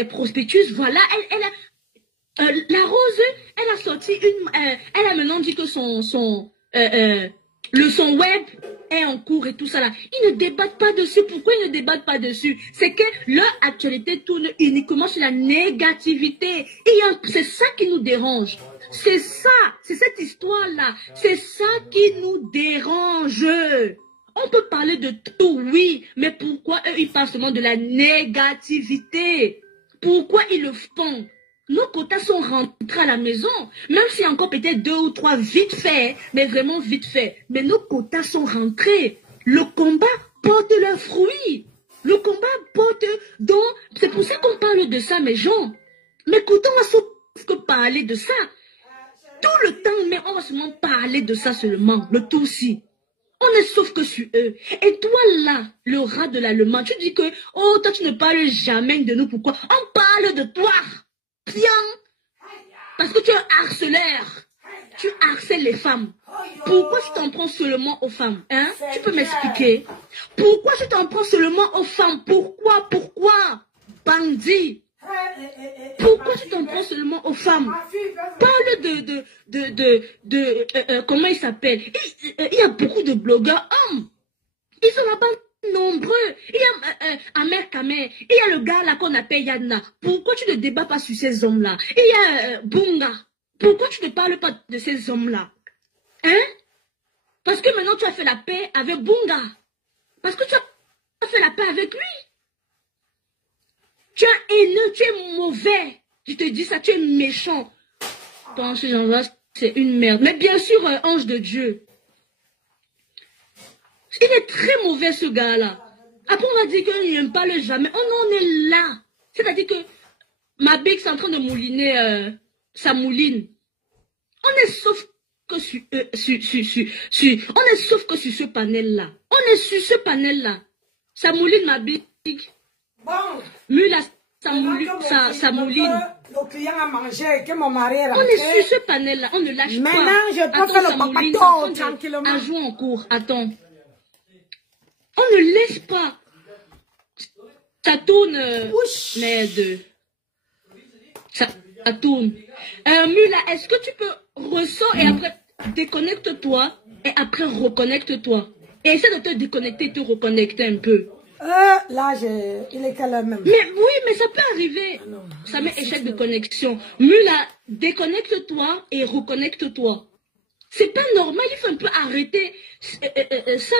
prospectus, voilà, la Rose, elle a sorti elle a maintenant dit que le son web est en cours et tout ça là. Ils ne débattent pas dessus. Pourquoi ils ne débattent pas dessus? C'est que leur actualité tourne uniquement sur la négativité. C'est ça qui nous dérange. C'est ça, c'est cette histoire-là. C'est ça qui nous dérange. On peut parler de tout, oui, mais pourquoi eux, ils parlent seulement de la négativité? Pourquoi ils le font? nos quotas sont rentrés à la maison, même s'il y a encore peut-être 2 ou 3 vite fait, mais vraiment vite fait. Mais nos quotas sont rentrés. Le combat porte leurs fruits. Le combat porte donc, c'est pour ça qu'on parle de ça, mes gens. Mais quand on va sauf que parler de ça, tout le temps, mais on va seulement parler de ça seulement, le tout aussi. On est sauf que sur eux. Et toi là, le rat de l'Allemand, tu dis que, oh, toi tu ne parles jamais de nous, pourquoi? On parle de toi. Bien. Parce que tu es un harceleur. Tu harcèles les femmes. Pourquoi tu t'en prends seulement aux femmes, hein? Tu peux m'expliquer? Pourquoi tu t'en prends seulement aux femmes? Pourquoi? Bandit. Pourquoi tu t'en prends seulement aux femmes? Parle comment il s'appelle? Il y a beaucoup de blogueurs hommes. Ils sont là-bas nombreux. Il y a Amer Kamer. Il y a le gars là qu'on appelle Yana. Pourquoi tu ne débats pas sur ces hommes-là? Il y a Bunga. Pourquoi tu ne parles pas de ces hommes-là? Hein? Parce que maintenant tu as fait la paix avec Bunga. Parce que tu as fait la paix avec lui. Tu es haineux, tu es mauvais. Je te dis ça, tu es méchant. Dans ce genre-là, c'est une merde. Mais bien sûr, ange de Dieu. Il est très mauvais, ce gars-là. Après, on va dire qu'il ne parle jamais. Oh non, on est là. C'est-à-dire que ma bique est en train de mouliner sa mouline. On est sauf que sur on est sauf que sur ce panel-là. On est sur ce panel-là. Ça mouline ma bique. Bon. Mula, ça mouline. Le client a mangé et que mon mari est rentré. On est sur ce panel-là. On ne lâche pas. Maintenant, je peux faire le papato tranquillement. Un jour en cours. Attends. On ne laisse pas. Ça tourne. Merde. Ça tourne. Mula, est-ce que tu peux ressort et après déconnecte-toi et après reconnecte-toi. Et essaie de te déconnecter et te reconnecter un peu. Là, il est quelle heure même? Mais oui, mais ça peut arriver. Ah non, ça met échec de connexion. Mula, déconnecte-toi et reconnecte-toi. C'est pas normal, il faut un peu arrêter ça.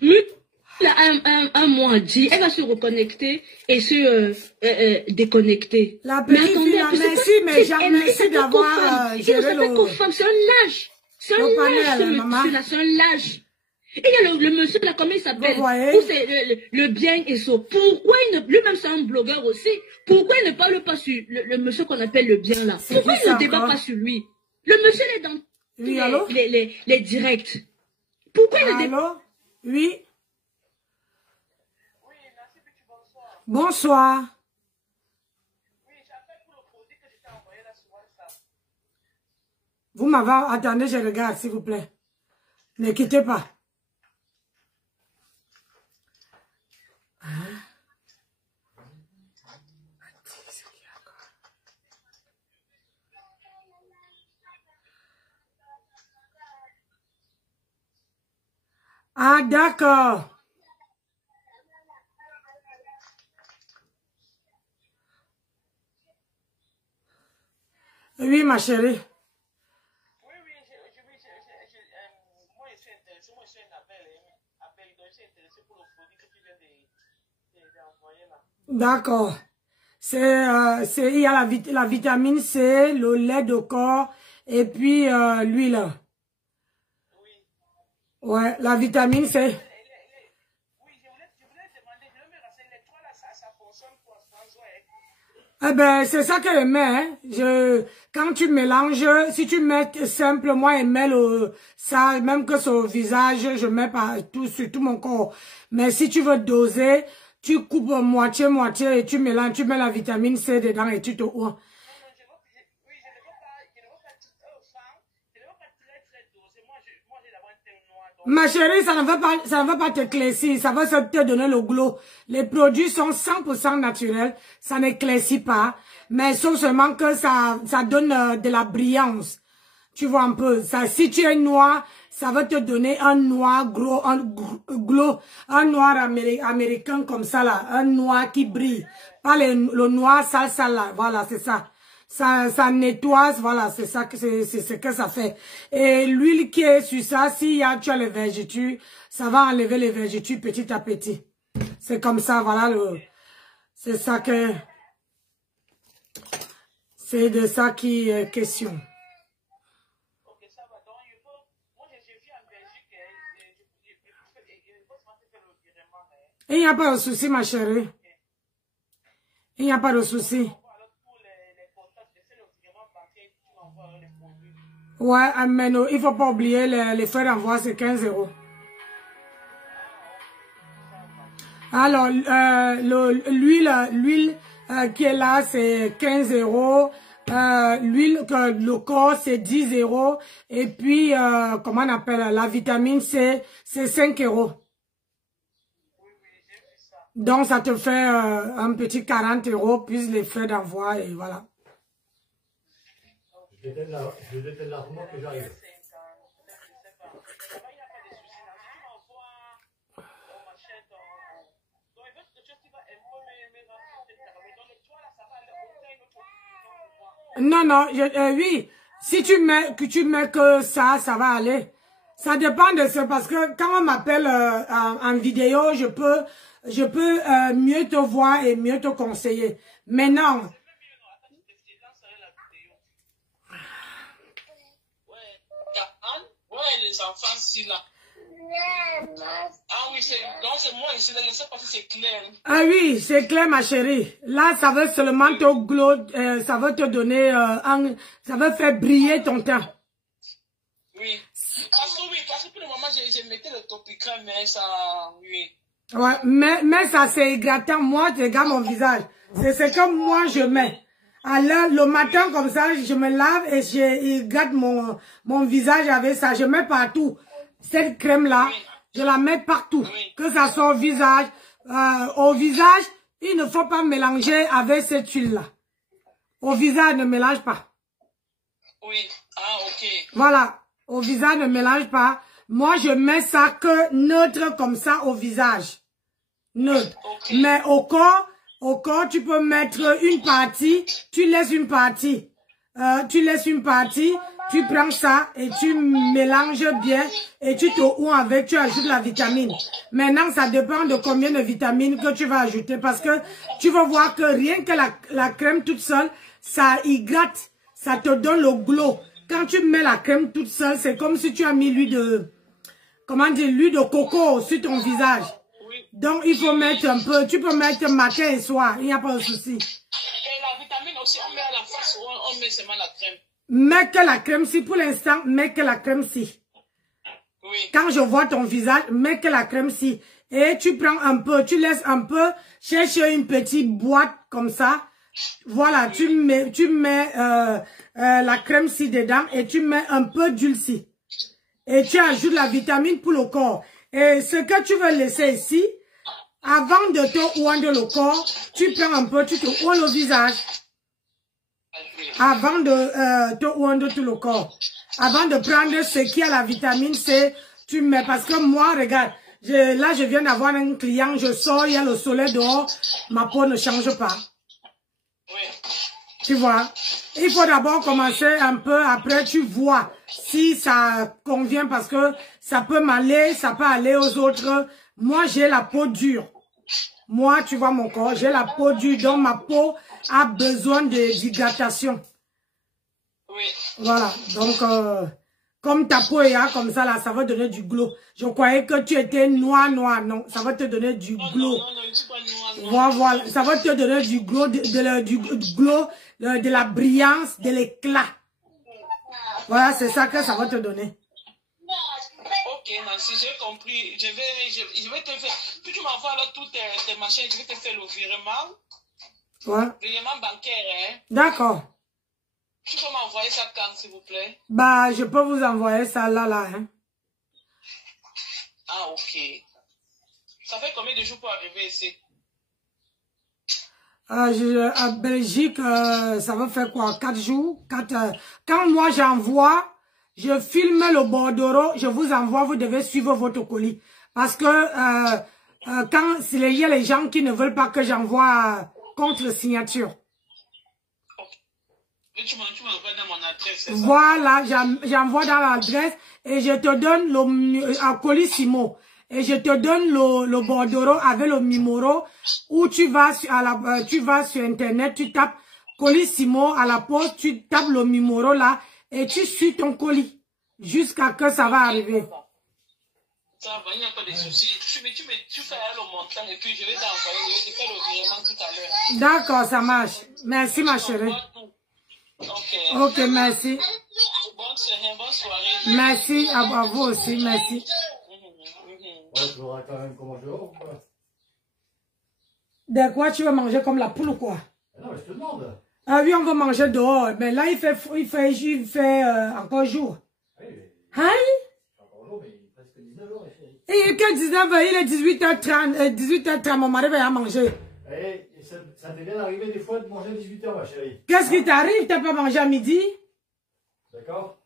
Mula, un mois dit, elle va se reconnecter et se déconnecter. La petite fille, merci, mais merci d'avoir géré le... C'est un lâche. C'est un lâche, ce monsieur-là, c'est un lâche. Et il y a le monsieur là, comment il s'appelle? Où c'est le bien et ça. Pourquoi il ne... Lui-même c'est un blogueur aussi. Pourquoi il ne parle pas sur le monsieur qu'on appelle le bien là? Pourquoi il ne débat pas sur lui? Le monsieur est dans tous les directs. Pourquoi il ne débat pas? Oui. Bonsoir. Vous m'avez... Attendez, je regarde s'il vous plaît. Ne quittez pas. Ah, d'accord. Oui, ma chérie. Oui, moi, je suis intéressé. Moi, je suis un appel. Donc, je suis intéressé pour le produit que tu viens d'envoyer là. D'accord. Il y a la vitamine C, le lait de corps et puis l'huile. Oui. Ouais, la vitamine C. Oui, je voulais demander, je vais me renseigner. Toi, là, ça fonctionne pour François. Eh ben, c'est ça que je mets. Hein. Quand tu mélanges, si tu mets simplement et mets ça, même que sur le visage, je mets pas tout sur tout mon corps. Mais si tu veux doser, tu coupes moitié et tu mélanges, tu mets la vitamine C dedans et tu te oins. Ma chérie, ça ne va pas t'éclaircir, ça va te donner le glow. Les produits sont 100% naturels, ça n'éclaircit pas, mais sauf seulement que ça donne de la brillance. Tu vois un peu, ça, si tu es noir, ça va te donner un noir gros, un noir américain comme ça là, un noir qui brille. Pas le noir sale là, voilà, c'est ça. Ça nettoie, voilà, c'est ça que c'est ce que ça fait. Et l'huile qui est sur ça, si tu as les vergetures, ça va enlever les vergetures petit à petit. C'est comme ça, voilà, c'est ça que C'est de ça qui est question. Ok, ça va. Donc, moi, je vis en Belgique et je peux faire le virement. Il n'y a pas de souci, ma chérie. Il n'y a pas de souci. Ouais, mais non, il ne faut pas oublier les frais d'envoi, c'est 15 €. Alors, l'huile qui est là, c'est 15 €. L'huile, le corps, c'est 10 €. Et puis, comment on appelle, la vitamine C, c'est 5 €. Donc, ça te fait un petit 40 € plus les frais d'envoi et voilà. Je déteste l'argent que j'arrive. Non, non, oui. Si tu mets que ça va aller. Ça dépend de ça, parce que quand on m'appelle en vidéo, je peux mieux te voir et mieux te conseiller. Mais non. Ouais, les enfants, si là. Ah oui, donc c'est moi ici, je ne sais pas si c'est clair. Ah oui, c'est clair, ma chérie. Là, ça veut seulement te ça veut te donner ça veut faire briller ton teint. Oui. Parce que pour le moment, je mettais le Topicrem, mais ça, oui. Ouais, mais ça c'est hydratant. Moi, je regarde mon visage. C'est ce que moi je mets. Alors, le matin, comme ça, je me lave et je hydrate mon visage avec ça. Je mets partout. Cette crème-là, oui, je la mets partout. Oui. Que ça soit au visage. Au visage, il ne faut pas mélanger avec cette huile-là. Au visage, ne mélange pas. Oui. Ah, ok. Voilà. Au visage, ne mélange pas. Moi, je mets ça que neutre comme ça au visage. Neutre. Okay. Mais au corps, tu peux mettre une partie, tu laisses une partie. Tu prends ça et tu mélanges bien et tu te oues avec, tu ajoutes la vitamine. Maintenant, ça dépend de combien de vitamines que tu vas ajouter parce que tu vas voir que rien que la crème toute seule, ça hydrate, ça te donne le glow. Quand tu mets la crème toute seule, c'est comme si tu as mis l'huile de, l'huile de coco sur ton visage. Donc, il faut mettre un peu, tu peux mettre matin et soir, il n'y a pas de souci. Et la vitamine aussi, on met à la face ou on met seulement la crème? Mets que la crème si, pour l'instant, mets que la crème si. Oui. Quand je vois ton visage, mets que la crème si. Et tu prends un peu, tu laisses un peu, cherche une petite boîte comme ça. Voilà, oui. tu mets la crème si dedans et tu mets un peu d'huile si. Et tu ajoutes la vitamine pour le corps. Et ce que tu veux laisser ici, avant de te oindre le corps, tu prends un peu, tu te oues le visage. Avant de te oindre tout le corps. Avant de prendre ce qui a la vitamine C, tu mets, parce que moi, regarde, là je viens d'avoir un client, je sors, il y a le soleil dehors, ma peau ne change pas. Oui. Tu vois, il faut d'abord commencer un peu, après tu vois si ça convient parce que ça peut m'aller, ça peut aller aux autres. Moi, j'ai la peau dure. Moi, tu vois mon corps, j'ai la peau dure, donc ma peau a besoin d'hydratation. Oui. Voilà, donc comme ta peau est là, comme ça, là, ça va donner du glow. Je croyais que tu étais noir, non, ça va te donner du glow. Non, je ne suis pas noir. Voilà, ça va te donner du glow, du glow, de la brillance, de l'éclat. Voilà, c'est ça que ça va te donner. Ok, Nancy, j'ai compris. Je vais te faire. Puis tu m'envoies là tous tes machins, je vais te faire le virement. Ouais. Virement bancaire, hein. D'accord. Tu peux m'envoyer ça quand, s'il vous plaît? Bah, je peux vous envoyer ça là, hein. Ah, ok. Ça fait combien de jours pour arriver ici? À Belgique, ça va faire quoi? 4 jours? Quand moi j'envoie, je filme le bordereau, je vous envoie, vous devez suivre votre colis. Parce que quand il y a les gens qui ne veulent pas que j'envoie contre signature. Mais tu m'envoies dans mon adresse. Voilà, j'envoie dans l'adresse et je te donne un colis Simo. Et je te donne le bordereau avec le numéro où tu vas sur internet, tu tapes Colissimo à la poste, tu tapes le numéro là et tu suis ton colis jusqu'à que ça va arriver. Ça va, il n'y a pas de souci. Tu fais le montant et puis je vais t'envoyer, je vais te faire le virement tout à l'heure. D'accord, ça marche. Merci ma chérie. Ok, merci. Bonne soirée. Merci à vous aussi, merci. Ouais, tu auras quand même comment manger ou quoi? De quoi tu veux manger comme la poule ou quoi? Non, mais je te demande. Ah oui, on va manger dehors. Mais là, il fait encore jour. Oui, mais Hein? c'est encore jour, mais il est presque 19h, ma chérie. Et que 19h, il est 18h30. 18h30, mon mari va manger. Et ça t'est bien arrivé des fois de manger à 18h, ma chérie. Qu'est-ce qui t'arrive? T'as pas mangé à midi? D'accord?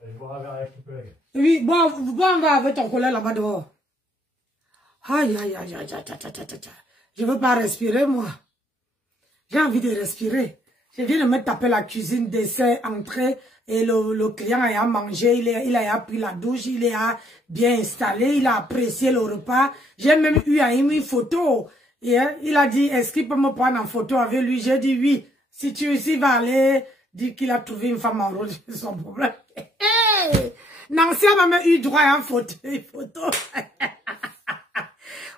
Je vais voir avec ton collègue. Oui, bon, on va avec ton collègue là-bas dehors. Aïe, aïe, aïe, aïe, aïe, aïe, aïe, aïe, aïe. Je veux pas respirer, moi. J'ai envie de respirer. Je viens de me taper la cuisine, dessert, entrée, et le client a mangé, il a pris la douche, il a bien installé, il a apprécié le repas. J'ai même eu une photo. Et il a dit, est-ce qu'il peut me prendre en photo avec lui? J'ai dit oui. Si tu ici va aller dire qu'il a trouvé une femme en rose, c'est son problème. Hey! Nancy a même eu droit à une photo.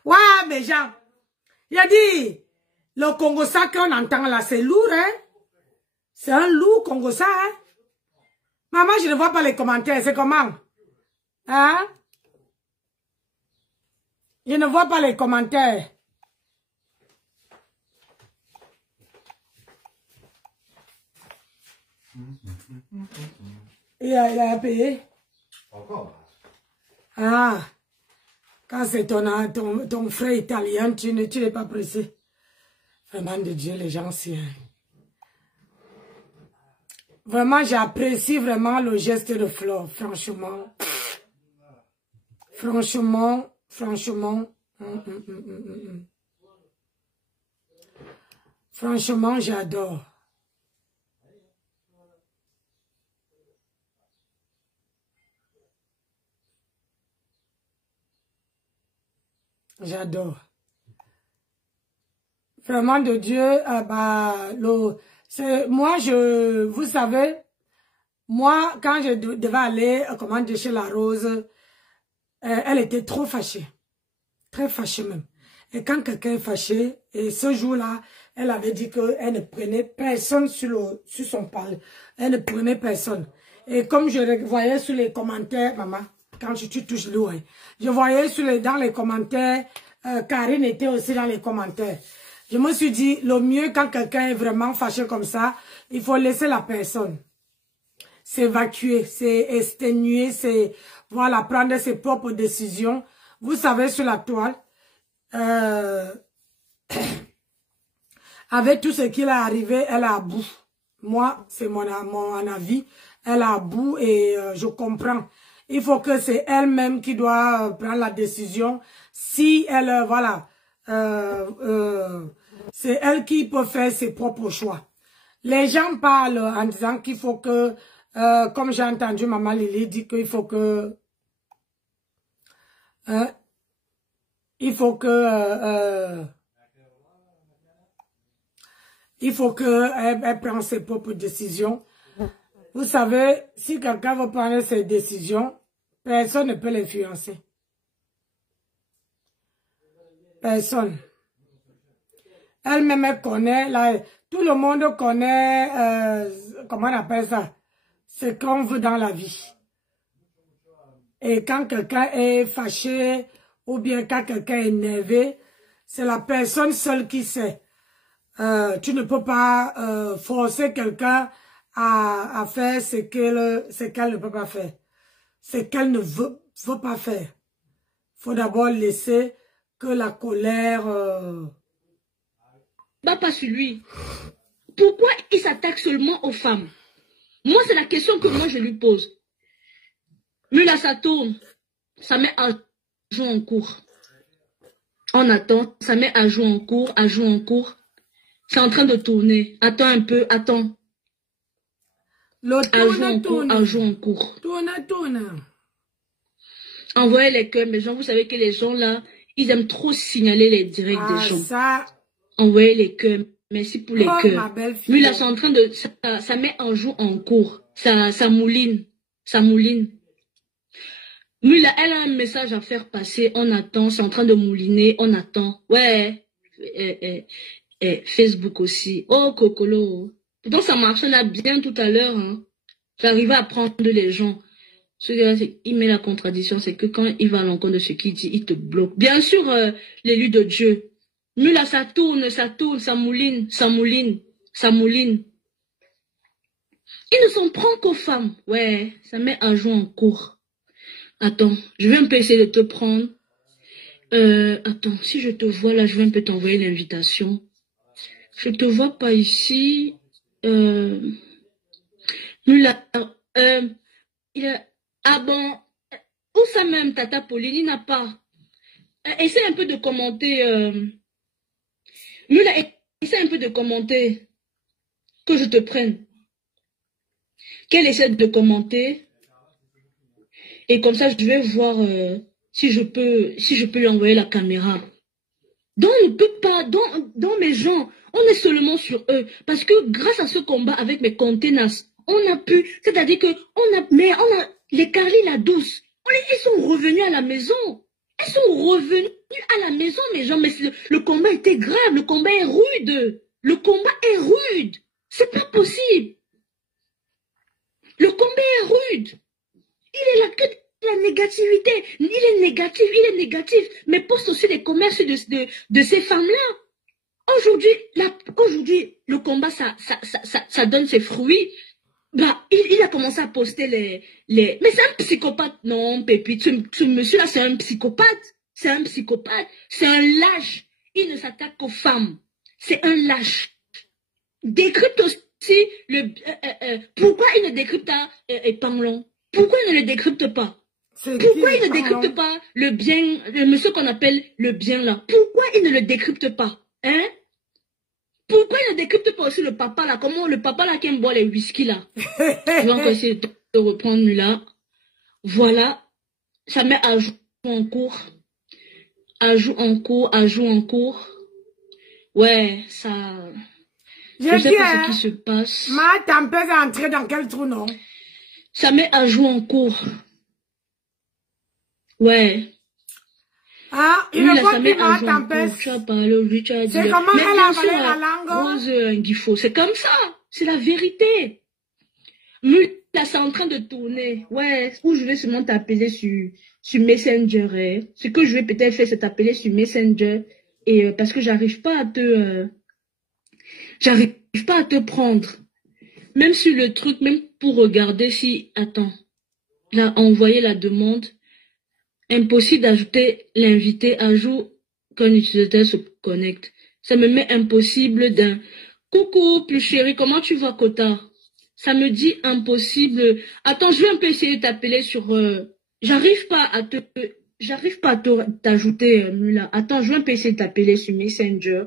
Ouais, mais Jean, il a dit, le Congo-ça qu'on entend là, c'est lourd, hein? C'est un loup Congo-ça, hein? Maman, je ne vois pas les commentaires, c'est comment? Hein? Je ne vois pas les commentaires. Il a payé? Encore? Ah, quand c'est ton frère italien, tu n'es pas pressé. Vraiment de Dieu, les gens, c'est... Vraiment, j'apprécie vraiment le geste de Flore, franchement. Franchement. Franchement, j'adore. J'adore. Vraiment de Dieu, moi, vous savez, moi, quand je devais aller, commander chez la Rose, elle était trop fâchée. Très fâchée même. Et quand quelqu'un est fâché, et ce jour-là, elle avait dit qu'elle ne prenait personne sur son parler. Elle ne prenait personne. Et comme je voyais sur les commentaires, maman, quand tu touches l'eau, je voyais dans les commentaires, Karine était aussi dans les commentaires. Je me suis dit, le mieux quand quelqu'un est vraiment fâché comme ça, il faut laisser la personne s'évacuer, s'exténuer, voilà, prendre ses propres décisions. Vous savez, sur la toile, avec tout ce qui est arrivé, elle est à bout. Moi, c'est mon avis, elle est à bout et je comprends. Il faut que c'est elle-même qui doit prendre la décision. Si elle, voilà, c'est elle qui peut faire ses propres choix. Les gens parlent en disant qu'il faut que, comme j'ai entendu Maman Lily dire qu'il faut que, il faut que elle prenne ses propres décisions. Vous savez, si quelqu'un veut prendre ses décisions, personne ne peut l'influencer. Personne. Elle-même, elle connaît, tout le monde connaît, comment on appelle ça, ce qu'on veut dans la vie. Et quand quelqu'un est fâché, ou bien quand quelqu'un est énervé, c'est la personne seule qui sait. Tu ne peux pas forcer quelqu'un à faire ce qu'elle ne peut pas faire. Ce qu'elle ne veut pas faire. Il faut d'abord laisser que la colère... Pas sur lui. Pourquoi il s'attaque seulement aux femmes? Moi, c'est la question que moi je lui pose. Mais là, ça tourne. Ça met à jouer en cours. On attend. Ça met à jouer en cours, à jouer en cours. C'est en train de tourner. Attends un peu, attends. À jouer en cours. Tourne. Envoyez les cœurs, mais gens, vous savez que les gens là, ils aiment trop signaler les directs des gens. Ça... Envoyez les cœurs. Merci pour les Oh, ma cœurs. belle fille. Mula, c'est en train de... Ça met un jour en cours. Ça mouline. Ça mouline. Mula, elle a un message à faire passer. On attend. C'est en train de mouliner. On attend. Ouais. Facebook aussi. Oh, Cocolo. Pourtant, ça marchait là bien tout à l'heure. Hein. J'arrivais à prendre les gens. Ce gars, il met la contradiction. C'est que quand il va à l'encontre de ce qu'il dit, il te bloque. Bien sûr, l'élu de Dieu. Mula, ça tourne, ça mouline, ça mouline, ça mouline. Ils ne s'en prennent qu'aux femmes. Ouais, ça met un jour en cours. Attends, je vais un peu essayer de te prendre. Attends, si je te vois là, je vais un peu t'envoyer l'invitation. Je te vois pas ici. Mula, il a... Ah bon, où ça même, Tata Pauline, il n'a pas. Essaie un peu de commenter. Mula, essaie un peu de commenter. Que je te prenne. Qu'elle essaie de commenter. Et comme ça, je vais voir si je peux lui envoyer la caméra. Donc, on ne peut pas, dans mes gens, on est seulement sur eux. Parce que grâce à ce combat avec mes containers, on a pu, c'est-à-dire que les Carly la douce, ils sont revenus à la maison. Ils sont revenus à la maison, mes gens. Mais le combat était grave, le combat est rude. Le combat est rude. C'est pas possible. Le combat est rude. Il est là que la négativité. Il est négatif. Mais poste aussi les commerces de ces femmes-là. Aujourd'hui, le combat, ça donne ses fruits. Bah, il a commencé à poster mais c'est un psychopathe. Non, Pépi, ce monsieur-là, c'est un psychopathe. C'est un psychopathe. C'est un lâche. Il ne s'attaque qu'aux femmes. C'est un lâche. Décrypte aussi pourquoi il ne décrypte pas Panglon? Pourquoi il ne le décrypte pas? Pourquoi il ne décrypte pas le bien, le monsieur qu'on appelle le bien là? Pourquoi il ne le décrypte pas? Hein? Pourquoi il ne décrypte pas aussi le papa là? Comment le papa là qui aime boire les whisky là? Je vais encore essayer de reprendre là. Voilà. Ça met ajout en cours. Ajout en cours. Ouais, ça... Je sais pas ce qui se passe. Ma tempête est entrée dans quel trou, non? Ça met ajout en cours. Ouais. Ah, il ne faut plus ma tempête. C'est comment elle a avalé la langue? Rose Guifo, c'est comme ça. C'est la vérité. Là, c'est en train de tourner. Ouais, où je vais sûrement t'appeler sur Messenger. Hein. Ce que je vais peut-être faire, c'est t'appeler sur Messenger. Et parce que j'arrive pas à te prendre. Même sur le truc, même pour regarder si... Attends. Là, envoyer la demande. Impossible d'ajouter l'invité. Ajout quand l'utilisateur se connecte. Ça me met impossible d'un... Coucou, plus chérie, comment tu vas, Kota? Ça me dit impossible. Attends, je vais un peu essayer de t'appeler sur... J'arrive pas à t'ajouter, Mula. Attends, je vais un peu essayer de t'appeler sur Messenger.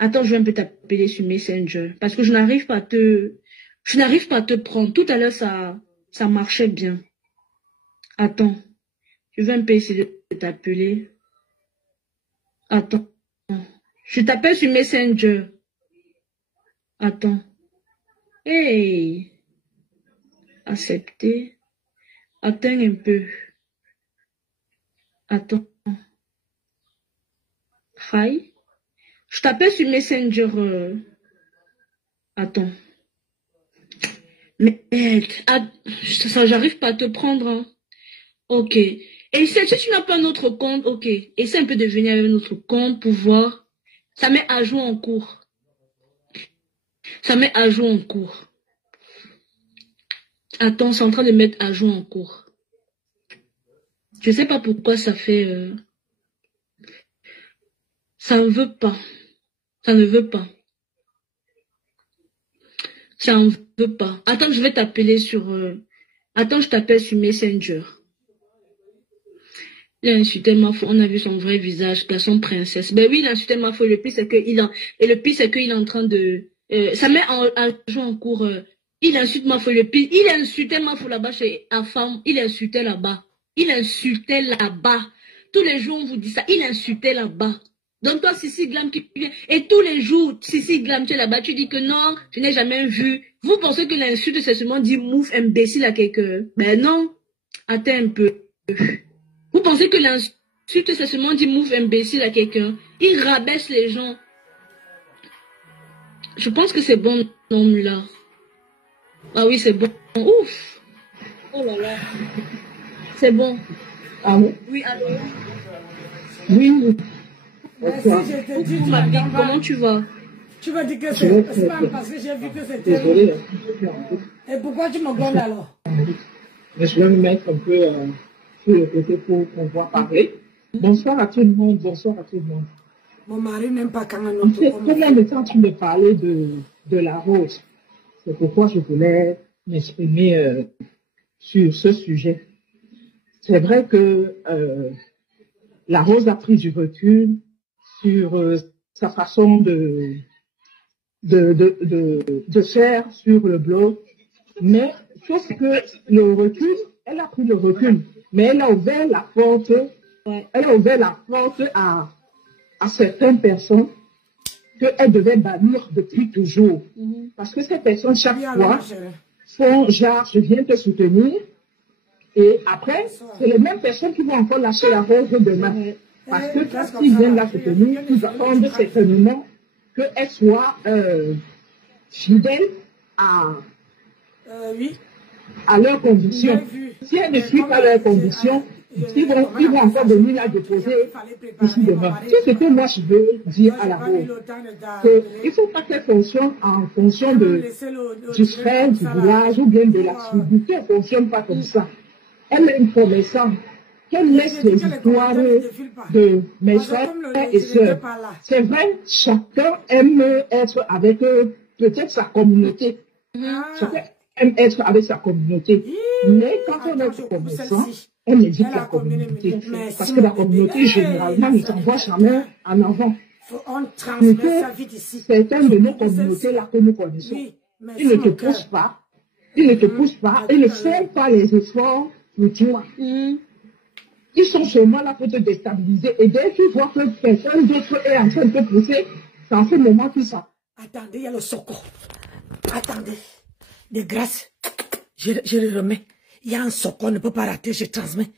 Attends, je vais un peu t'appeler sur Messenger. Parce que je n'arrive pas à te prendre. Tout à l'heure, ça marchait bien. Attends. Je vais un peu essayer de t'appeler. Attends. Je t'appelle sur Messenger. Attends. Hey. Accepter. Attends un peu. Attends. Hi. Je t'appelle sur Messenger. Attends. Mais j'arrive pas à te prendre. Hein. Ok. Et si tu n'as pas un autre compte, ok. Essaie un peu de venir avec notre compte pour voir. Ça met à jour en cours. Ça met à jour en cours. Attends, c'est en train de mettre à jour en cours. Je sais pas pourquoi ça fait... Ça ne veut pas. Ça ne veut pas. Ça ne veut pas. Attends, je vais t'appeler sur... Attends, je t'appelle sur Messenger. Il a insulté ma faux. On a vu son vrai visage, garçon princesse. Ben oui, il a insulté ma faux. Le pire, c'est qu'il est en train de... ça met à jour en cours... il insulte ma faux. Le pire, il insultait ma faux là-bas chez Afam. Il insultait là-bas. Il insultait là-bas. Tous les jours, on vous dit ça. Il insultait là-bas. Donne-toi Sissi Glam qui vient. Et tous les jours, Sissi Glam, tu es là-bas, tu dis que non, je n'ai jamais vu. Vous pensez que l'insulte, c'est seulement dire mouf imbécile à quelqu'un? Ben non. Attends un peu. Vous pensez que l'insulte, c'est seulement dire mouf imbécile à quelqu'un? Il rabaisse les gens. Je pense que c'est bon, non, Mula. Ah oui, c'est bon. Ouf. Oh là là. C'est bon. Ah oui? Oui, alors. Oui. Merci, je te dis, Comment tu vas? Tu vas dire que c'est spam parce que j'ai vu que c'était... Désolé. Et pourquoi tu me grondes alors? Mais je vais me mettre un peu sur le côté pour pouvoir parler. Bonsoir à tout le monde, bonsoir à tout le monde. Mon mari n'aime pas quand on En fait, comme on était en train de parler de la rose, c'est pourquoi je voulais m'exprimer sur ce sujet. C'est vrai que la rose a pris du recul sur sa façon de faire sur le blog, mais sauf que le recul, elle a pris le recul, mais elle a ouvert la porte, à certaines personnes qu'elle devait bannir depuis toujours. Parce que ces personnes, chaque fois, font genre, je viens te soutenir, et après, c'est les mêmes personnes qui vont encore lâcher la rose demain. Parce que quand ils viennent la soutenir, ils attendent certainement qu'elle soit fidèle à leurs conditions. Si elle ne suit pas leurs conditions, ils vont encore venir la déposer ici demain. C'est ce que moi je veux dire à la rose. Il ne faut pas qu'elle fonctionne en fonction du frère, du village ou bien de la tribu. Elle ne fonctionne pas comme ça. Elle est une connaissance. Qu'elle laisse les histoires de mes frères et sœurs. C'est vrai, chacun aime être avec peut-être sa communauté. Chacun aime être avec sa communauté. Mais quand on est commerçant, on évite la communauté. Parce que la communauté, généralement, ne t'envoie jamais en avant. Certains de nos communautés là que nous connaissons, ils ne te poussent pas. Ils ne te poussent pas. Ils ne font pas les efforts pour toi. Ils sont seulement là pour te déstabiliser. Et dès qu'ils voient que personne d'autre est en train de te pousser, c'est en ce moment qu'ils sont. Attendez, il y a le soco. Attendez. De grâce, je le remets. Il y a un soco, on ne peut pas rater, je transmets.